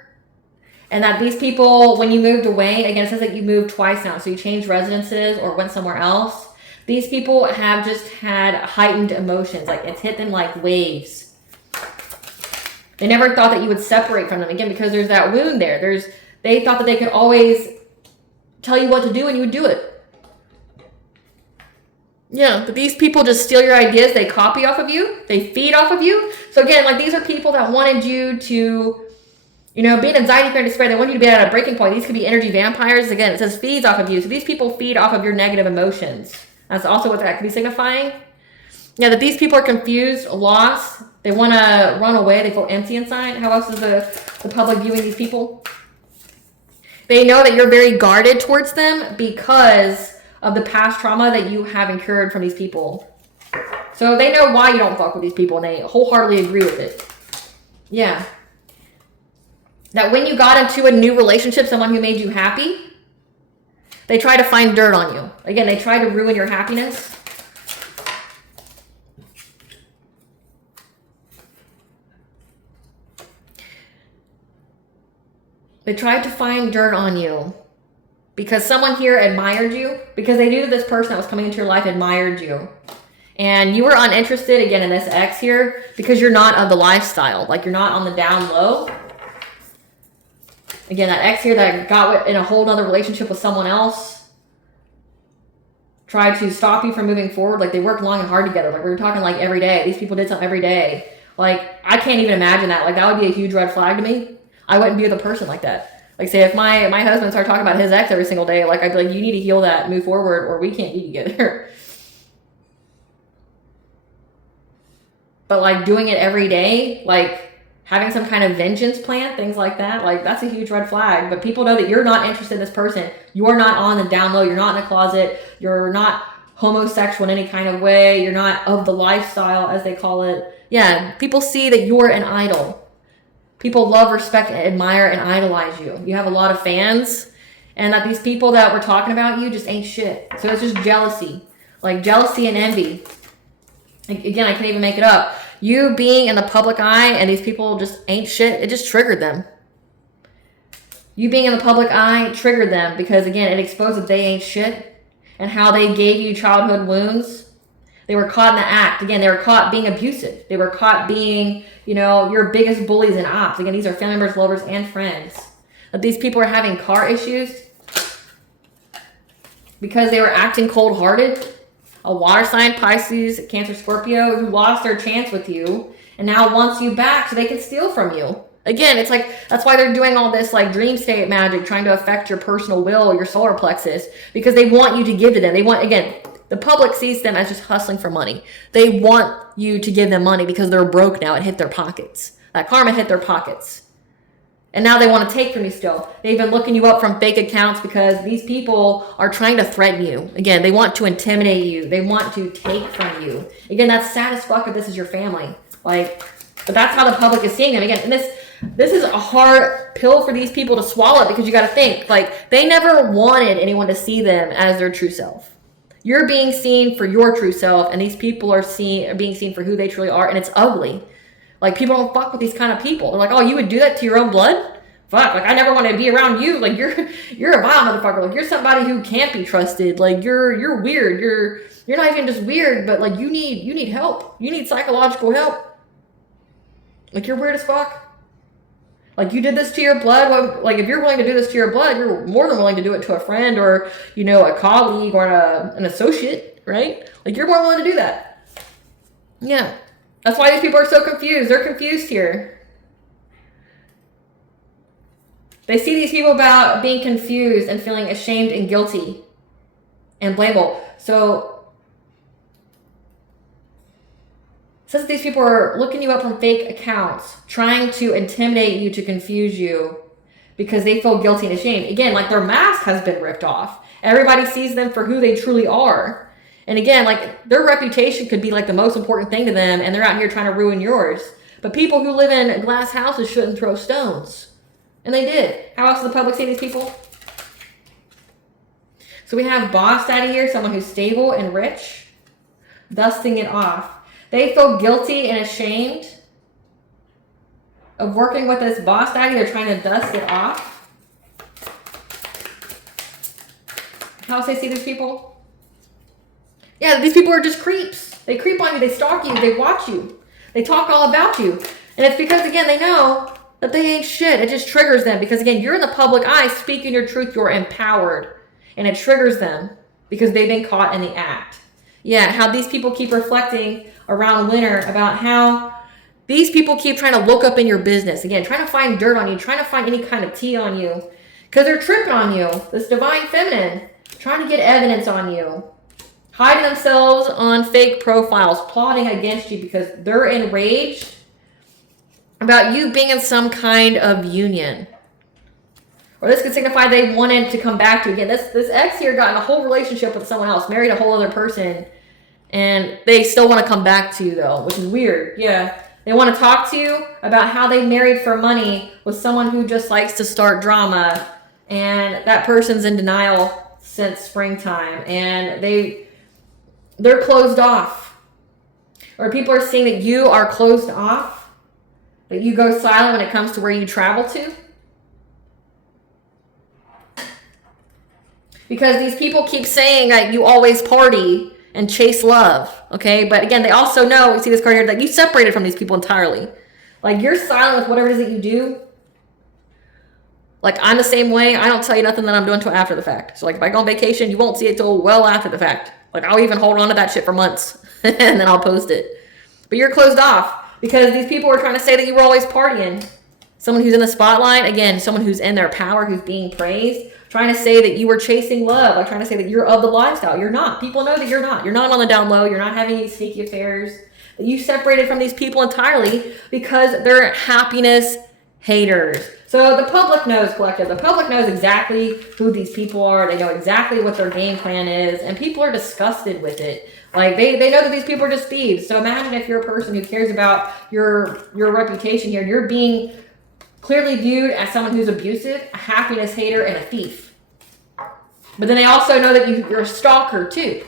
And that these people, when you moved away, again, it says that you moved twice now. So you changed residences or went somewhere else. These people have just had heightened emotions. Like it's hit them like waves. They never thought that you would separate from them. Again, because there's that wound there. They thought that they could always tell you what to do and you would do it. Yeah, but these people just steal your ideas. They copy off of you. They feed off of you. So again, like these are people that wanted you to, you know, be an anxiety, fear, and despair. They want you to be at a breaking point. These could be energy vampires. Again, it says feeds off of you. So these people feed off of your negative emotions. That's also what that could be signifying. Yeah, that these people are confused, lost. They want to run away. They feel empty inside. How else is the public viewing these people? They know that you're very guarded towards them because of the past trauma that you have incurred from these people. So they know why you don't fuck with these people, and they wholeheartedly agree with it. Yeah. That when you got into a new relationship, someone who made you happy, they try to find dirt on you. Again, they try to ruin your happiness. They tried to find dirt on you because someone here admired you, because they knew that this person that was coming into your life admired you. And you were uninterested, again, in this ex here because you're not of the lifestyle. Like you're not on the down low. Again, that ex here that got in a whole other relationship with someone else tried to stop you from moving forward. Like they worked long and hard together. Like we were talking like every day. These people did something every day. Like I can't even imagine that. Like that would be a huge red flag to me. I wouldn't be with a person like that. Like say if my husband started talking about his ex every single day, like I'd be like, you need to heal that, move forward, or we can't be together. But like doing it every day, like having some kind of vengeance plan, things like that, like that's a huge red flag. But people know that you're not interested in this person. You're not on the down low. You're not in a closet. You're not homosexual in any kind of way. You're not of the lifestyle, as they call it. Yeah, people see that you're an idol. People love, respect, admire, and idolize you. You have a lot of fans, and that these people that were talking about you just ain't shit. So it's just jealousy. Like jealousy and envy. Again, I can't even make it up. You being in the public eye and these people just ain't shit, it just triggered them. You being in the public eye triggered them because, again, it exposed that they ain't shit and how they gave you childhood wounds. They were caught in the act. Again, they were caught being abusive. They were caught being, you know, your biggest bullies and ops. Again, these are family members, lovers, and friends. That these people are having car issues because they were acting cold-hearted. A water sign, Pisces, Cancer, Scorpio, who lost their chance with you and now wants you back so they can steal from you. Again, it's like, that's why they're doing all this like dream state magic, trying to affect your personal will, your solar plexus, because they want you to give to them. They want, again, the public sees them as just hustling for money. They want you to give them money because they're broke now. It hit their pockets. That karma hit their pockets. And now they want to take from you still. They've been looking you up from fake accounts because these people are trying to threaten you. Again, they want to intimidate you. They want to take from you. Again, that's sad as fuck if this is your family. Like, but that's how the public is seeing them. Again, and this is a hard pill for these people to swallow, because you got to think, like, they never wanted anyone to see them as their true self. You're being seen for your true self, and these people are being seen for who they truly are, and it's ugly. Like, people don't fuck with these kind of people. They're like, oh, you would do that to your own blood? Fuck, like, I never want to be around you. Like, you're a vile motherfucker. Like, you're somebody who can't be trusted. Like, you're weird. You're not even just weird, but like, you need help. You need psychological help. Like, you're weird as fuck. Like, you did this to your blood. Well, like, if you're willing to do this to your blood, you're more than willing to do it to a friend or, you know, a colleague or an associate, right? Like, you're more willing to do that. Yeah. That's why these people are so confused. They're confused here. They see these people about being confused and feeling ashamed and guilty and blameable. So, since these people are looking you up from fake accounts, trying to intimidate you, to confuse you, because they feel guilty and ashamed. Again, like, their mask has been ripped off. Everybody sees them for who they truly are. And again, like, their reputation could be like the most important thing to them, and they're out here trying to ruin yours. But people who live in glass houses shouldn't throw stones. And they did. How else does the public see these people? So we have boss daddy here, someone who's stable and rich, dusting it off. They feel guilty and ashamed of working with this boss daddy. They're trying to dust it off. How else they see these people? Yeah, these people are just creeps. They creep on you. They stalk you. They watch you. They talk all about you. And it's because, again, they know that they ain't shit. It just triggers them because, again, you're in the public eye speaking your truth. You're empowered. And it triggers them because they've been caught in the act. Yeah, how these people keep reflecting around winter about how these people keep trying to look up in your business. Again, trying to find dirt on you, trying to find any kind of tea on you because they're tripping on you. This divine feminine, trying to get evidence on you. Hiding themselves on fake profiles, plotting against you because they're enraged about you being in some kind of union. Or this could signify they wanted to come back to you. Again, this ex here got in a whole relationship with someone else, married a whole other person, and they still want to come back to you, though, which is weird. Yeah. They want to talk to you about how they married for money with someone who just likes to start drama, and that person's in denial since springtime, and they're closed off. Or people are seeing that you are closed off, that you go silent when it comes to where you travel to. Because these people keep saying that you always party and chase love, okay? But again, they also know, we see this card here, that you separated from these people entirely. Like, you're silent with whatever it is that you do. Like, I'm the same way. I don't tell you nothing that I'm doing until after the fact. So, like, if I go on vacation, you won't see it till well after the fact. Like, I'll even hold on to that shit for months, and then I'll post it. But you're closed off because these people were trying to say that you were always partying. Someone who's in the spotlight, again, someone who's in their power, who's being praised, trying to say that you were chasing love, like trying to say that you're of the lifestyle. You're not. People know that you're not. You're not on the down low. You're not having these sneaky affairs. That you separated from these people entirely because they're happiness haters. So the public knows, collective. The public knows exactly who these people are. They know exactly what their game plan is, and people are disgusted with it. Like, they know that these people are just thieves. So imagine if you're a person who cares about your reputation here. You're being clearly viewed as someone who's abusive, a happiness hater, and a thief. But then they also know that you're a stalker too,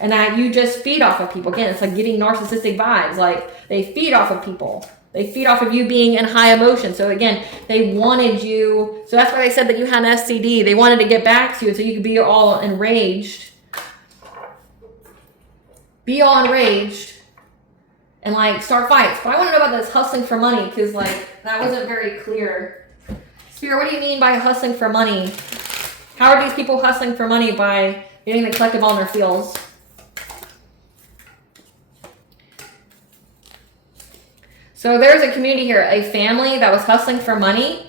and that you just feed off of people. Again, it's like getting narcissistic vibes. Like, they feed off of people. They feed off of you being in high emotion. So again, they wanted you. So that's why they said that you had an STD. They wanted to get back to you so you could be all enraged. Be all enraged and like start fights. But I want to know about this hustling for money, because like that wasn't very clear. Spirit, what do you mean by hustling for money? How are these people hustling for money by getting the collective on their feels? So there's a community here, a family that was hustling for money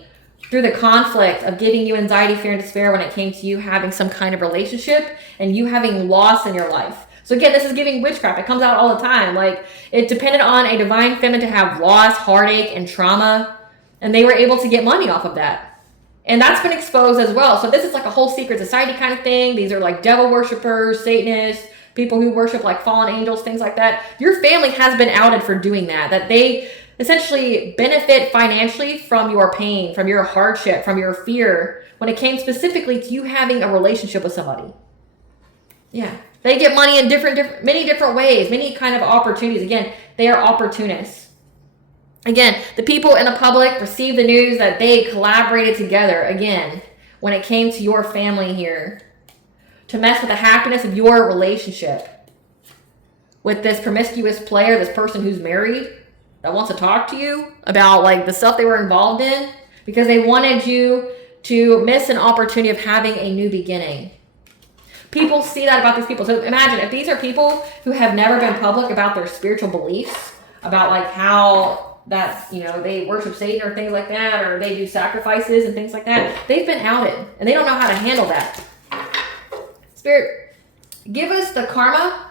through the conflict of giving you anxiety, fear, and despair when it came to you having some kind of relationship and you having loss in your life. So again, this is giving witchcraft. It comes out all the time. Like, it depended on a divine feminine to have loss, heartache, and trauma, and they were able to get money off of that. And that's been exposed as well. So this is like a whole secret society kind of thing. These are like devil worshippers, Satanists, people who worship like fallen angels, things like that. Your family has been outed for doing that they essentially benefit financially from your pain, from your hardship, from your fear, when it came specifically to you having a relationship with somebody. Yeah. They get money in many different ways, many kind of opportunities. Again, they are opportunists. Again, the people in the public receive the news that they collaborated together, again, when it came to your family here, to mess with the happiness of your relationship with this promiscuous player, this person who's married, that wants to talk to you about like the stuff they were involved in, because they wanted you to miss an opportunity of having a new beginning. People see that about these people. So imagine if these are people who have never been public about their spiritual beliefs, about like how that, you know, they worship Satan or things like that, or they do sacrifices and things like that. They've been outed and they don't know how to handle that. Spirit, give us the karma.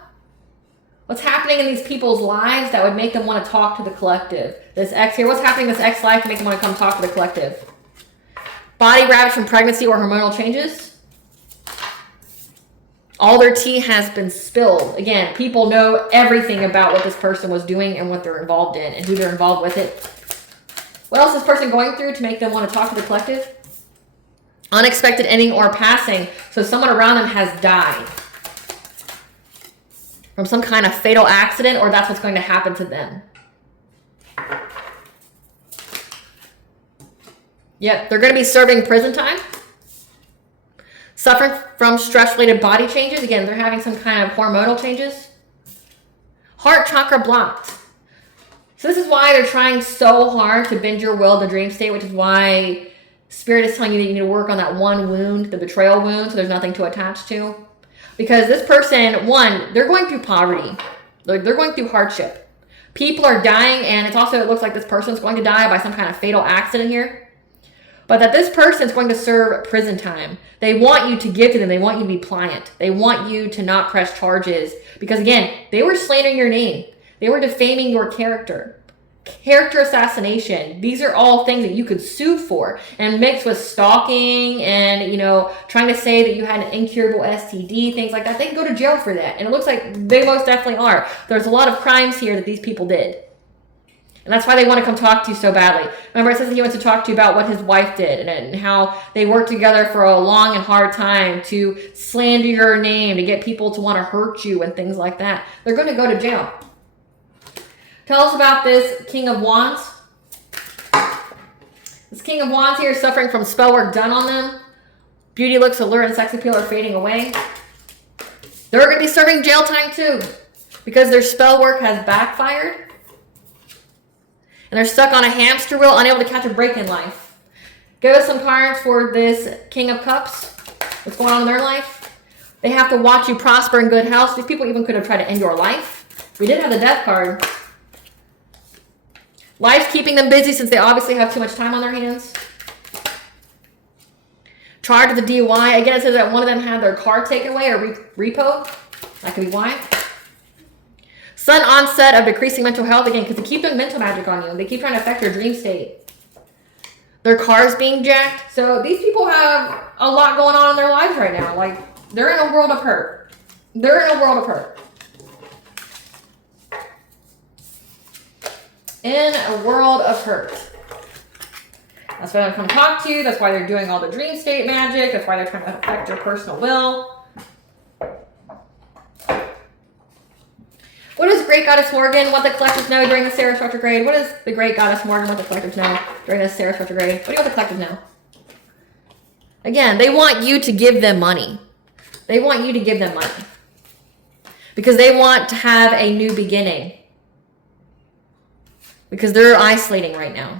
What's happening in these people's lives that would make them want to talk to the collective? This ex here, what's happening in this ex life to make them want to come talk to the collective? Body ravaged from pregnancy or hormonal changes. All their tea has been spilled. Again, people know everything about what this person was doing and what they're involved in and who they're involved with it. What else is this person going through to make them want to talk to the collective? Unexpected ending or passing. So someone around them has died from some kind of fatal accident, or that's what's going to happen to them. Yep, they're going to be serving prison time. Suffering from stress-related body changes. Again, they're having some kind of hormonal changes. Heart chakra blocked. So this is why they're trying so hard to bend your will to dream state, which is why Spirit is telling you that you need to work on that one wound, the betrayal wound, so there's nothing to attach to. Because this person, one, they're going through poverty. They're going through hardship. People are dying, and it looks like this person's going to die by some kind of fatal accident here. But that this person's going to serve prison time. They want you to give to them. They want you to be pliant. They want you to not press charges. Because again, they were slandering your name. They were defaming your character. Character assassination. These are all things that you could sue for, and mixed with stalking and, you know, trying to say that you had an incurable STD, things like that. They can go to jail for that. And it looks like they most definitely are. There's a lot of crimes here that these people did. And that's why they want to come talk to you so badly. Remember, it says that he wants to talk to you about what his wife did and how they worked together for a long and hard time to slander your name, to get people to want to hurt you and things like that. They're going to go to jail. Tell us about this King of Wands. This King of Wands here is suffering from spell work done on them. Beauty, looks, allure, and sex appeal are fading away. They're going to be serving jail time too, because their spell work has backfired. And they're stuck on a hamster wheel, unable to catch a break in life. Give us some cards for this King of Cups. What's going on in their life? They have to watch you prosper in good health. These people even could have tried to end your life. We did have the Death card. Life's keeping them busy since they obviously have too much time on their hands. Charged with a DUI. Again, it says that one of them had their car taken away or repoed. That could be why. Sudden onset of decreasing mental health. Again, because they keep doing mental magic on you. They keep trying to affect your dream state. Their car's being jacked. So these people have a lot going on in their lives right now. Like, they're in a world of hurt. They're in a world of hurt. In a world of hurt. That's why they're coming to talk to you. That's why they're doing all the dream state magic. That's why they're trying to affect your personal will. What does Great Goddess Morgan want the collectives know during the Ceres retrograde? What does the Great Goddess Morgan want the collectives know during the Ceres retrograde? What do you want the collectives know? Again, they want you to give them money. They want you to give them money. Because they want to have a new beginning. Because they're isolating right now.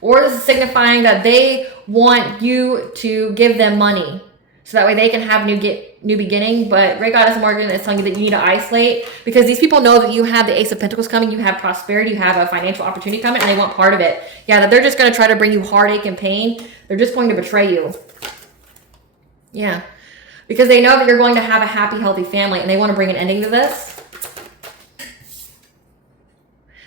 Or this is signifying that they want you to give them money so that way they can have new beginning. But Great Goddess Morgan is telling you that you need to isolate, because these people know that you have the Ace of Pentacles coming, you have prosperity, you have a financial opportunity coming, and they want part of it. Yeah, that they're just going to try to bring you heartache and pain. They're just going to betray you. Yeah, because they know that you're going to have a happy, healthy family, and they want to bring an ending to this.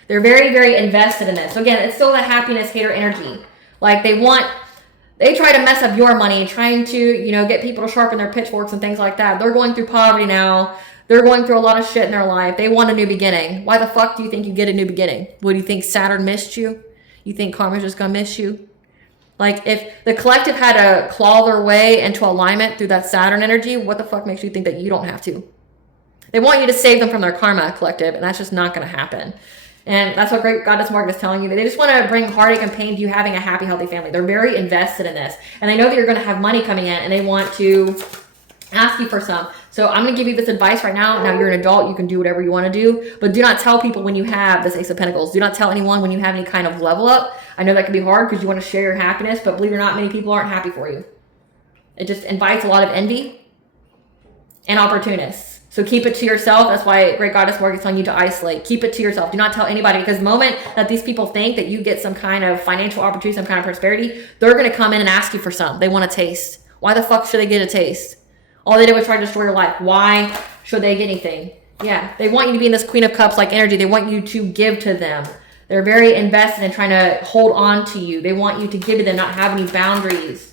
They're very, very invested in this. So again, it's still the happiness hater energy. Like they try to mess up your money, trying to, you know, get people to sharpen their pitchforks and things like that. They're going through poverty now. They're going through a lot of shit in their life. They want a new beginning. Why the fuck do you think you get a new beginning? What, do you think Saturn missed you? You think karma's just gonna miss you? Like, if the collective had to claw their way into alignment through that Saturn energy, what the fuck makes you think that you don't have to? They want you to save them from their karma, collective, and that's just not going to happen. And that's what Great Goddess Morgan is telling you. They just want to bring heartache and pain to you having a happy, healthy family. They're very invested in this. And they know that you're going to have money coming in, and they want to ask you for some. So I'm going to give you this advice right now. Now, you're an adult. You can do whatever you want to do. But do not tell people when you have this Ace of Pentacles. Do not tell anyone when you have any kind of level up. I know that can be hard because you want to share your happiness. But believe it or not, many people aren't happy for you. It just invites a lot of envy and opportunists. So keep it to yourself. That's why Great Goddess Morgan is telling you to isolate. Keep it to yourself. Do not tell anybody, because the moment that these people think that you get some kind of financial opportunity, some kind of prosperity, they're going to come in and ask you for some. They want a taste. Why the fuck should they get a taste? All they did was try to destroy your life. Why should they get anything? Yeah, they want you to be in this Queen of Cups like energy. They want you to give to them. They're very invested in trying to hold on to you. They want you to give to them, not have any boundaries.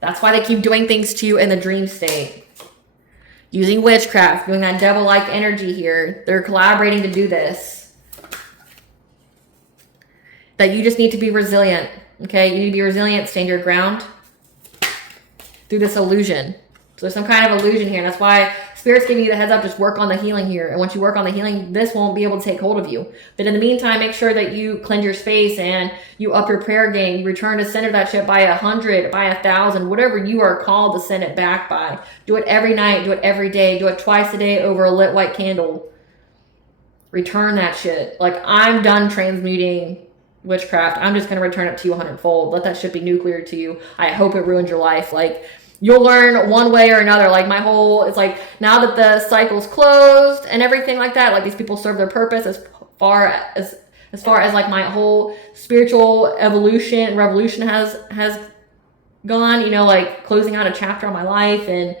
That's why they keep doing things to you in the dream state. Using witchcraft, doing that devil-like energy here. They're collaborating to do this. That you just need to be resilient. Okay, you need to be resilient, stand your ground through this illusion. So there's some kind of illusion here. And that's why Spirit's giving you the heads up, just work on the healing here. And once you work on the healing, this won't be able to take hold of you. But in the meantime, make sure that you cleanse your space and you up your prayer game. You return to center that shit by 100, by 1,000, whatever you are called to send it back by. Do it every night. Do it every day. Do it twice a day over a lit white candle. Return that shit. Like, I'm done transmuting witchcraft. I'm just going to return it to you 100-fold. Let that shit be nuclear to you. I hope it ruins your life. Like, you'll learn one way or another. Like, it's like, now that the cycle's closed and everything like that, like, these people serve their purpose as far as like my whole spiritual evolution and revolution has gone, you know, like closing out a chapter on my life and,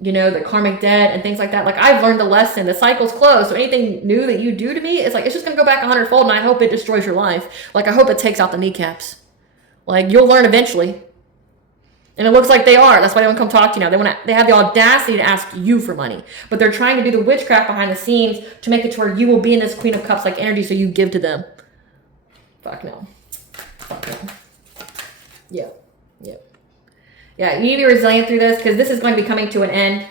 you know, the karmic debt and things like that. Like, I've learned the lesson. The cycle's closed. So anything new that you do to me, it's like, it's just going to go back 100-fold, and I hope it destroys your life. Like, I hope it takes out the kneecaps. Like, you'll learn eventually. And it looks like they are. That's why they want to come talk to you now. They have the audacity to ask you for money. But they're trying to do the witchcraft behind the scenes to make it to where you will be in this Queen of Cups like energy, so you give to them. Fuck no. Fuck no. Yep. Yeah, you need to be resilient through this, because this is going to be coming to an end.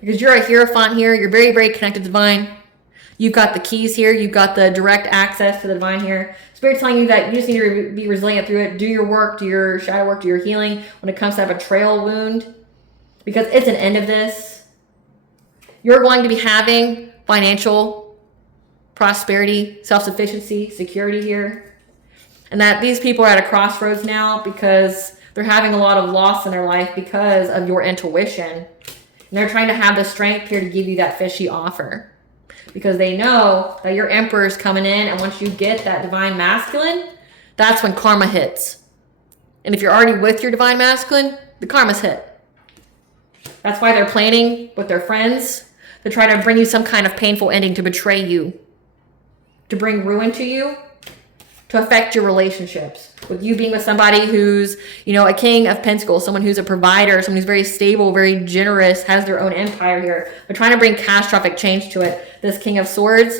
Because you're a Hierophant here. You're very, very connected to divine. You've got the keys here. You've got the direct access to the divine here. Spirit's telling you that you just need to be resilient through it. Do your work, do your shadow work, do your healing when it comes to that betrayal wound. Because it's an end of this. You're going to be having financial prosperity, self-sufficiency, security here. And that these people are at a crossroads now because they're having a lot of loss in their life because of your intuition. And they're trying to have the strength here to give you that fishy offer. Because they know that your Emperor is coming in, and once you get that divine masculine, that's when karma hits. And if you're already with your divine masculine, the karma's hit. That's why they're planning with their friends to try to bring you some kind of painful ending, to betray you, to bring ruin to you, to affect your relationships. With you being with somebody who's, you know, a King of Pentacles, someone who's a provider, someone who's very stable, very generous, has their own empire here. They're trying to bring catastrophic change to it, this King of Swords,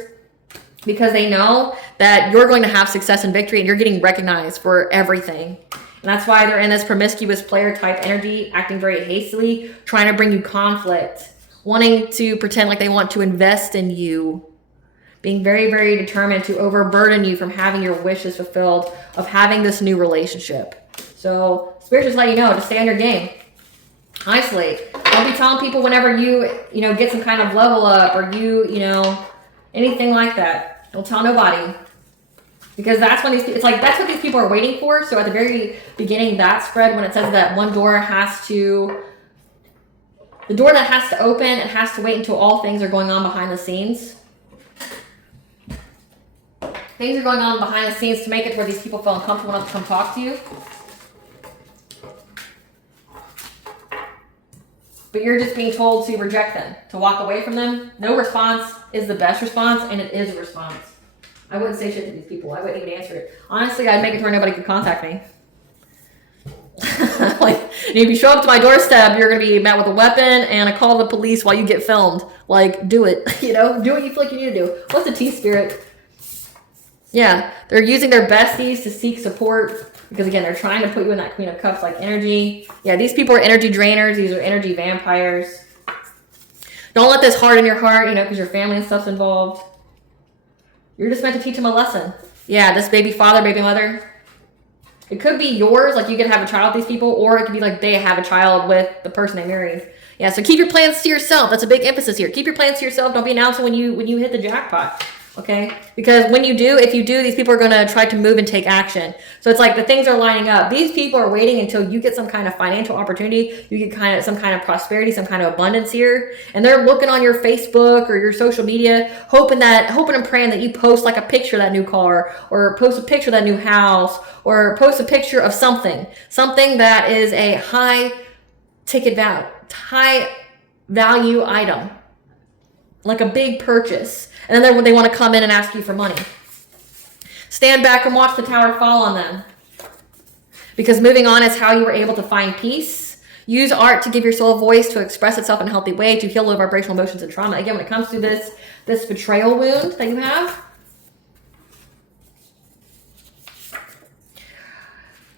because they know that you're going to have success and victory, and you're getting recognized for everything. And that's why they're in this promiscuous player type energy, acting very hastily, trying to bring you conflict, wanting to pretend like they want to invest in you, being very, very determined to overburden you from having your wishes fulfilled, of having this new relationship. So Spirit just let you know to stay on your game. Isolate. Don't be telling people whenever you get some kind of level up, or you know, anything like that. Don't tell nobody. Because that's when it's like, that's what these people are waiting for. So at the very beginning, that spread, when it says that one door has to, the door that has to open, it has to wait until all things are going on behind the scenes. Things are going on behind the scenes to make it where these people feel uncomfortable enough to come talk to you. But you're just being told to reject them, to walk away from them. No response is the best response, and it is a response. I wouldn't say shit to these people. I wouldn't even answer it. Honestly, I'd make it to where nobody could contact me. Like, if you show up to my doorstep, you're going to be met with a weapon and a call to the police while you get filmed. Like, do it. You know, do what you feel like you need to do. What's the T-spirit? Yeah, they're using their besties to seek support. Because again, they're trying to put you in that Queen of Cups like energy. Yeah, these people are energy drainers. These are energy vampires. Don't let this harden your heart, you know, because your family and stuff's involved. You're just meant to teach them a lesson. Yeah, this baby father, baby mother. It could be yours, like you could have a child with these people, or it could be like they have a child with the person they married. Yeah, so keep your plans to yourself. That's a big emphasis here. Keep your plans to yourself. Don't be announcing when you hit the jackpot. Okay? Because when you do, if you do, these people are going to try to move and take action. So it's like the things are lining up. These people are waiting until you get some kind of financial opportunity. You get some kind of prosperity, some kind of abundance here. And they're looking on your Facebook or your social media, hoping and praying that you post like a picture of that new car, or post a picture of that new house, or post a picture of something that is a high value item, like a big purchase. And then they want to come in and ask you for money. Stand back and watch the tower fall on them. Because moving on is how you were able to find peace. Use art to give your soul a voice, to express itself in a healthy way, to heal low vibrational emotions and trauma. Again, when it comes to this betrayal wound that you have,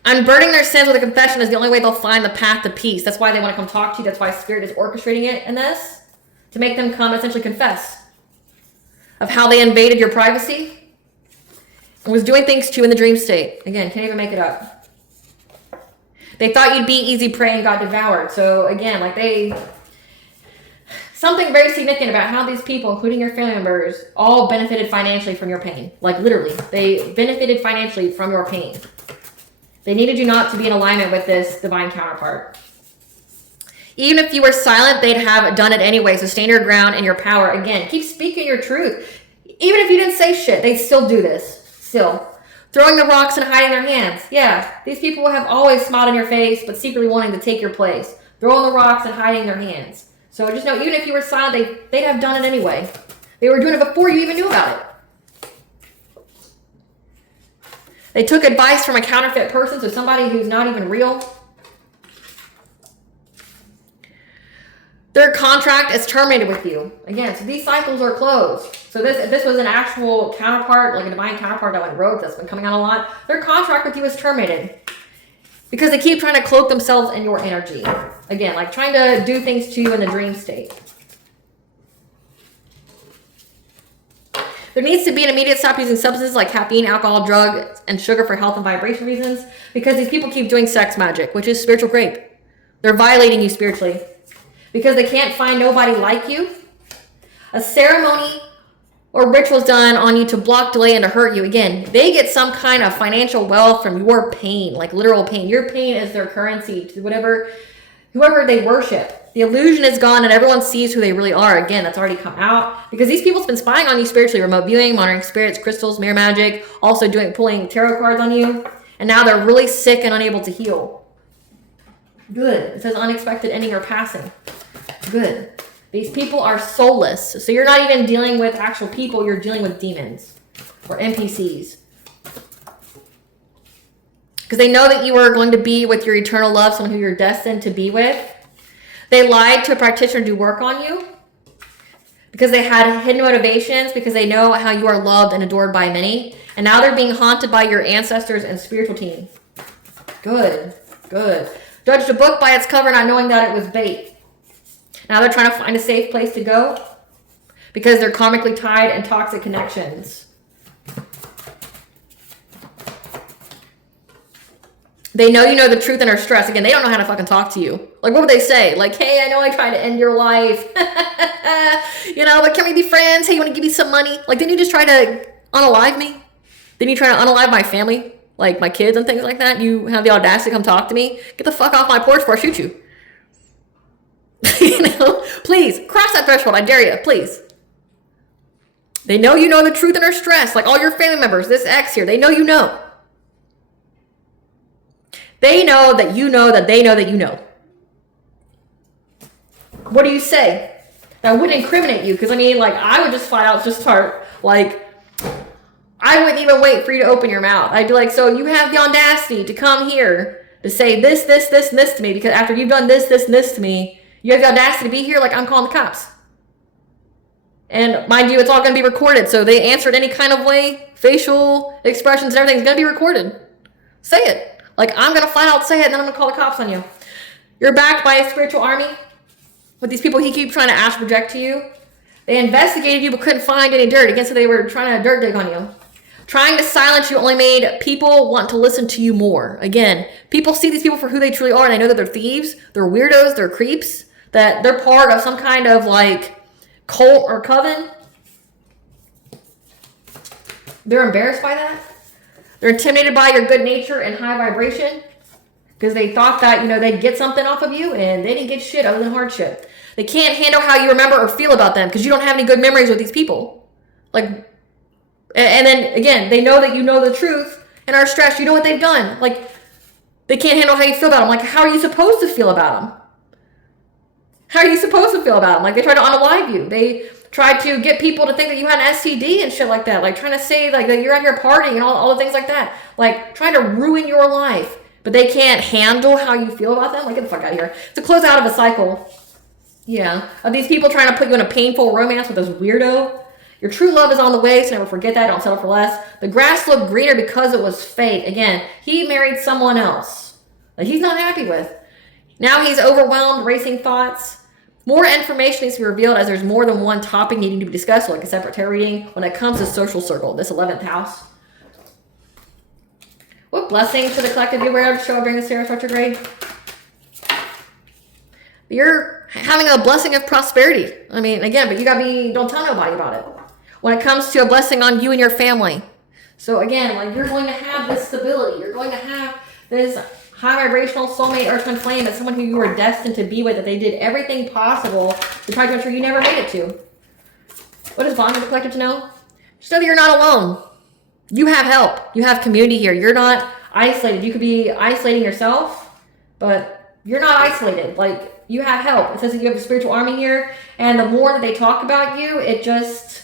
unburdening their sins with a confession is the only way they'll find the path to peace. That's why they want to come talk to you. That's why Spirit is orchestrating it in this, to make them come and essentially confess of how they invaded your privacy and was doing things to you in the dream state. Again, can't even make it up. They thought you'd be easy prey and got devoured. So again, like something very significant about how these people, including your family members, all benefited financially from your pain. Like literally, they benefited financially from your pain. They needed you not to be in alignment with this divine counterpart. Even if you were silent, they'd have done it anyway. So stand your ground in your power. Again, keep speaking your truth. Even if you didn't say shit, they'd still do this. Still. Throwing the rocks and hiding their hands. Yeah, these people have always smiled in your face, but secretly wanting to take your place. Throwing the rocks and hiding their hands. So just know, even if you were silent, they'd have done it anyway. They were doing it before you even knew about it. They took advice from a counterfeit person, so somebody who's not even real. Their contract is terminated with you. Again, so these cycles are closed. So this was an actual counterpart, like a divine counterpart that went rogue, that's been coming out a lot. Their contract with you is terminated. Because they keep trying to cloak themselves in your energy. Again, like trying to do things to you in the dream state. There needs to be an immediate stop using substances like caffeine, alcohol, drugs, and sugar for health and vibration reasons. Because these people keep doing sex magic, which is spiritual rape. They're violating you spiritually. Because they can't find nobody like you. A ceremony or rituals done on you to block, delay, and to hurt you. Again, they get some kind of financial wealth from your pain, like literal pain. Your pain is their currency to whoever they worship. The illusion is gone and everyone sees who they really are. Again, that's already come out. Because these people's been spying on you spiritually, remote viewing, monitoring spirits, crystals, mirror magic, also pulling tarot cards on you. And now they're really sick and unable to heal. Good. It says unexpected ending or passing. Good. These people are soulless. So you're not even dealing with actual people. You're dealing with demons or NPCs. Because they know that you are going to be with your eternal love, someone who you're destined to be with. They lied to a practitioner to do work on you. Because they had hidden motivations. Because they know how you are loved and adored by many. And now they're being haunted by your ancestors and spiritual team. Good. Good. Judged a book by its cover not knowing that it was bait. Now they're trying to find a safe place to go because they're karmically tied and toxic connections. They know you know the truth and are stressed. Again, they don't know how to fucking talk to you. Like, what would they say? Like, hey, I know I tried to end your life. But can we be friends? Hey, you want to give me some money? Like, didn't you just try to unalive me? Then you try to unalive my family, like my kids and things like that. You have the audacity to come talk to me. Get the fuck off my porch before I shoot you. You know, please cross that threshold. I dare you, please. They know you know the truth and are stressed. Like all your family members, this ex here, they know you know. They know that you know that they know that you know. What do you say? That wouldn't incriminate you. Because I mean, like, I would just flat out just start, like, I wouldn't even wait for you to open your mouth. I'd be like, so you have the audacity to come here to say this, this, this, and this to me. Because after you've done this, this, and this to me, you have the audacity to be here like I'm calling the cops. And mind you, it's all going to be recorded. So they answered any kind of way, facial expressions and everything's going to be recorded. Say it. Like, I'm going to flat out say it, and then I'm going to call the cops on you. You're backed by a spiritual army with these people he keep trying to astral project to you. They investigated you but couldn't find any dirt. Again, so they were trying to dirt dig on you. Trying to silence you only made people want to listen to you more. Again, people see these people for who they truly are, and they know that they're thieves, they're weirdos, they're creeps, that they're part of some kind of, like, cult or coven. They're embarrassed by that. They're intimidated by your good nature and high vibration because they thought that, you know, they'd get something off of you, and they didn't get shit other than hardship. They can't handle how you remember or feel about them because you don't have any good memories with these people. Like, and then again, they know that you know the truth and are stressed. You know what they've done. Like, they can't handle how you feel about them. Like, how are you supposed to feel about them? How are you supposed to feel about them? Like, they try to unalive you. They tried to get people to think that you had an STD and shit like that. Like, trying to say, like, that you're at your party and all the things like that. Like, trying to ruin your life. But they can't handle how you feel about them. Like, get the fuck out of here. It's a close out of a cycle. Yeah. Of these people trying to put you in a painful romance with this weirdo. Your true love is on the way, so never forget that. Don't settle for less. The grass looked greener because it was fake. Again, he married someone else that he's not happy with. Now he's overwhelmed, racing thoughts. More information needs to be revealed as there's more than one topic needing to be discussed, like a separate tarot reading when it comes to social circle, this 11th house. What blessings should the collective be aware of show up during the Ceres retrograde? You're having a blessing of prosperity. I mean, again, but you gotta don't tell nobody about it. When it comes to a blessing on you and your family. So again, like, you're going to have this stability. You're going to have this high vibrational soulmate earth twin flame as someone who you were destined to be with, that they did everything possible to try to ensure you never made it to. What is bonding the collective to know? Just know that you're not alone. You have help. You have community here. You're not isolated. You could be isolating yourself, but you're not isolated. Like, you have help. It says that you have a spiritual army here, and the more that they talk about you, it just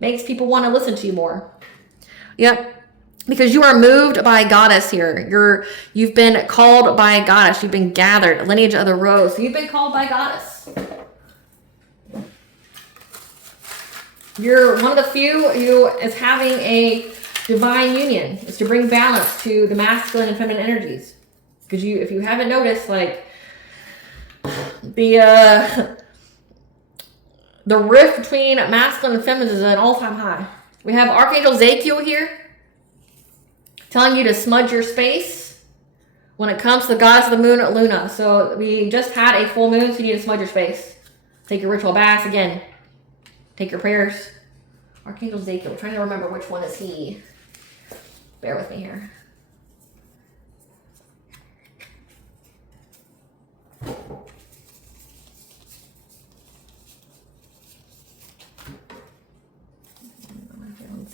makes people want to listen to you more. Yep. Because you are moved by a goddess here. You've been called by a goddess. You've been gathered. Lineage of the rose. So you've been called by a goddess. You're one of the few who is having a divine union. It's to bring balance to the masculine and feminine energies. Because if you haven't noticed, like, the rift between masculine and feminine is at an all-time high. We have Archangel Zachiel here, telling you to smudge your space when it comes to the gods of the moon, Luna. So we just had a full moon, so you need to smudge your space. Take your ritual baths again. Take your prayers. Archangel Zachiel. I'm trying to remember which one is he. Bear with me here.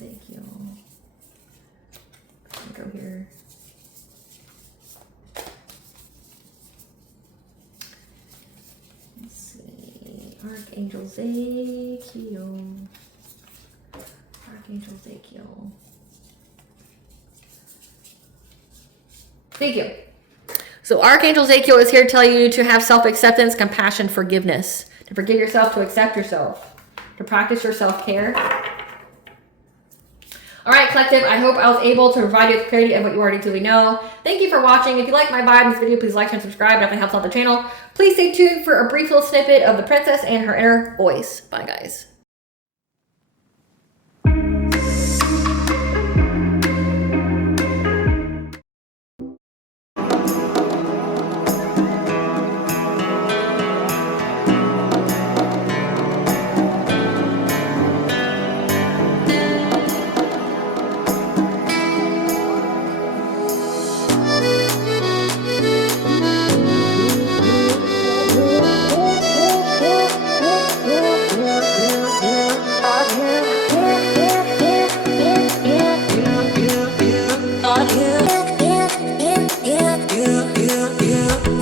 Zachiel. Go here. Let's see. Archangel Zachiel. Archangel Zachiel. Thank you. So Archangel Zachiel is here to tell you to have self-acceptance, compassion, forgiveness. To forgive yourself, to accept yourself. To practice your self-care. All right, collective, I hope I was able to provide you with clarity of what you already truly know. Thank you for watching. If you like my vibe in this video, please like and subscribe. It definitely helps out the channel. Please stay tuned for a brief little snippet of the princess and her inner voice. Bye, guys. yeah, yeah.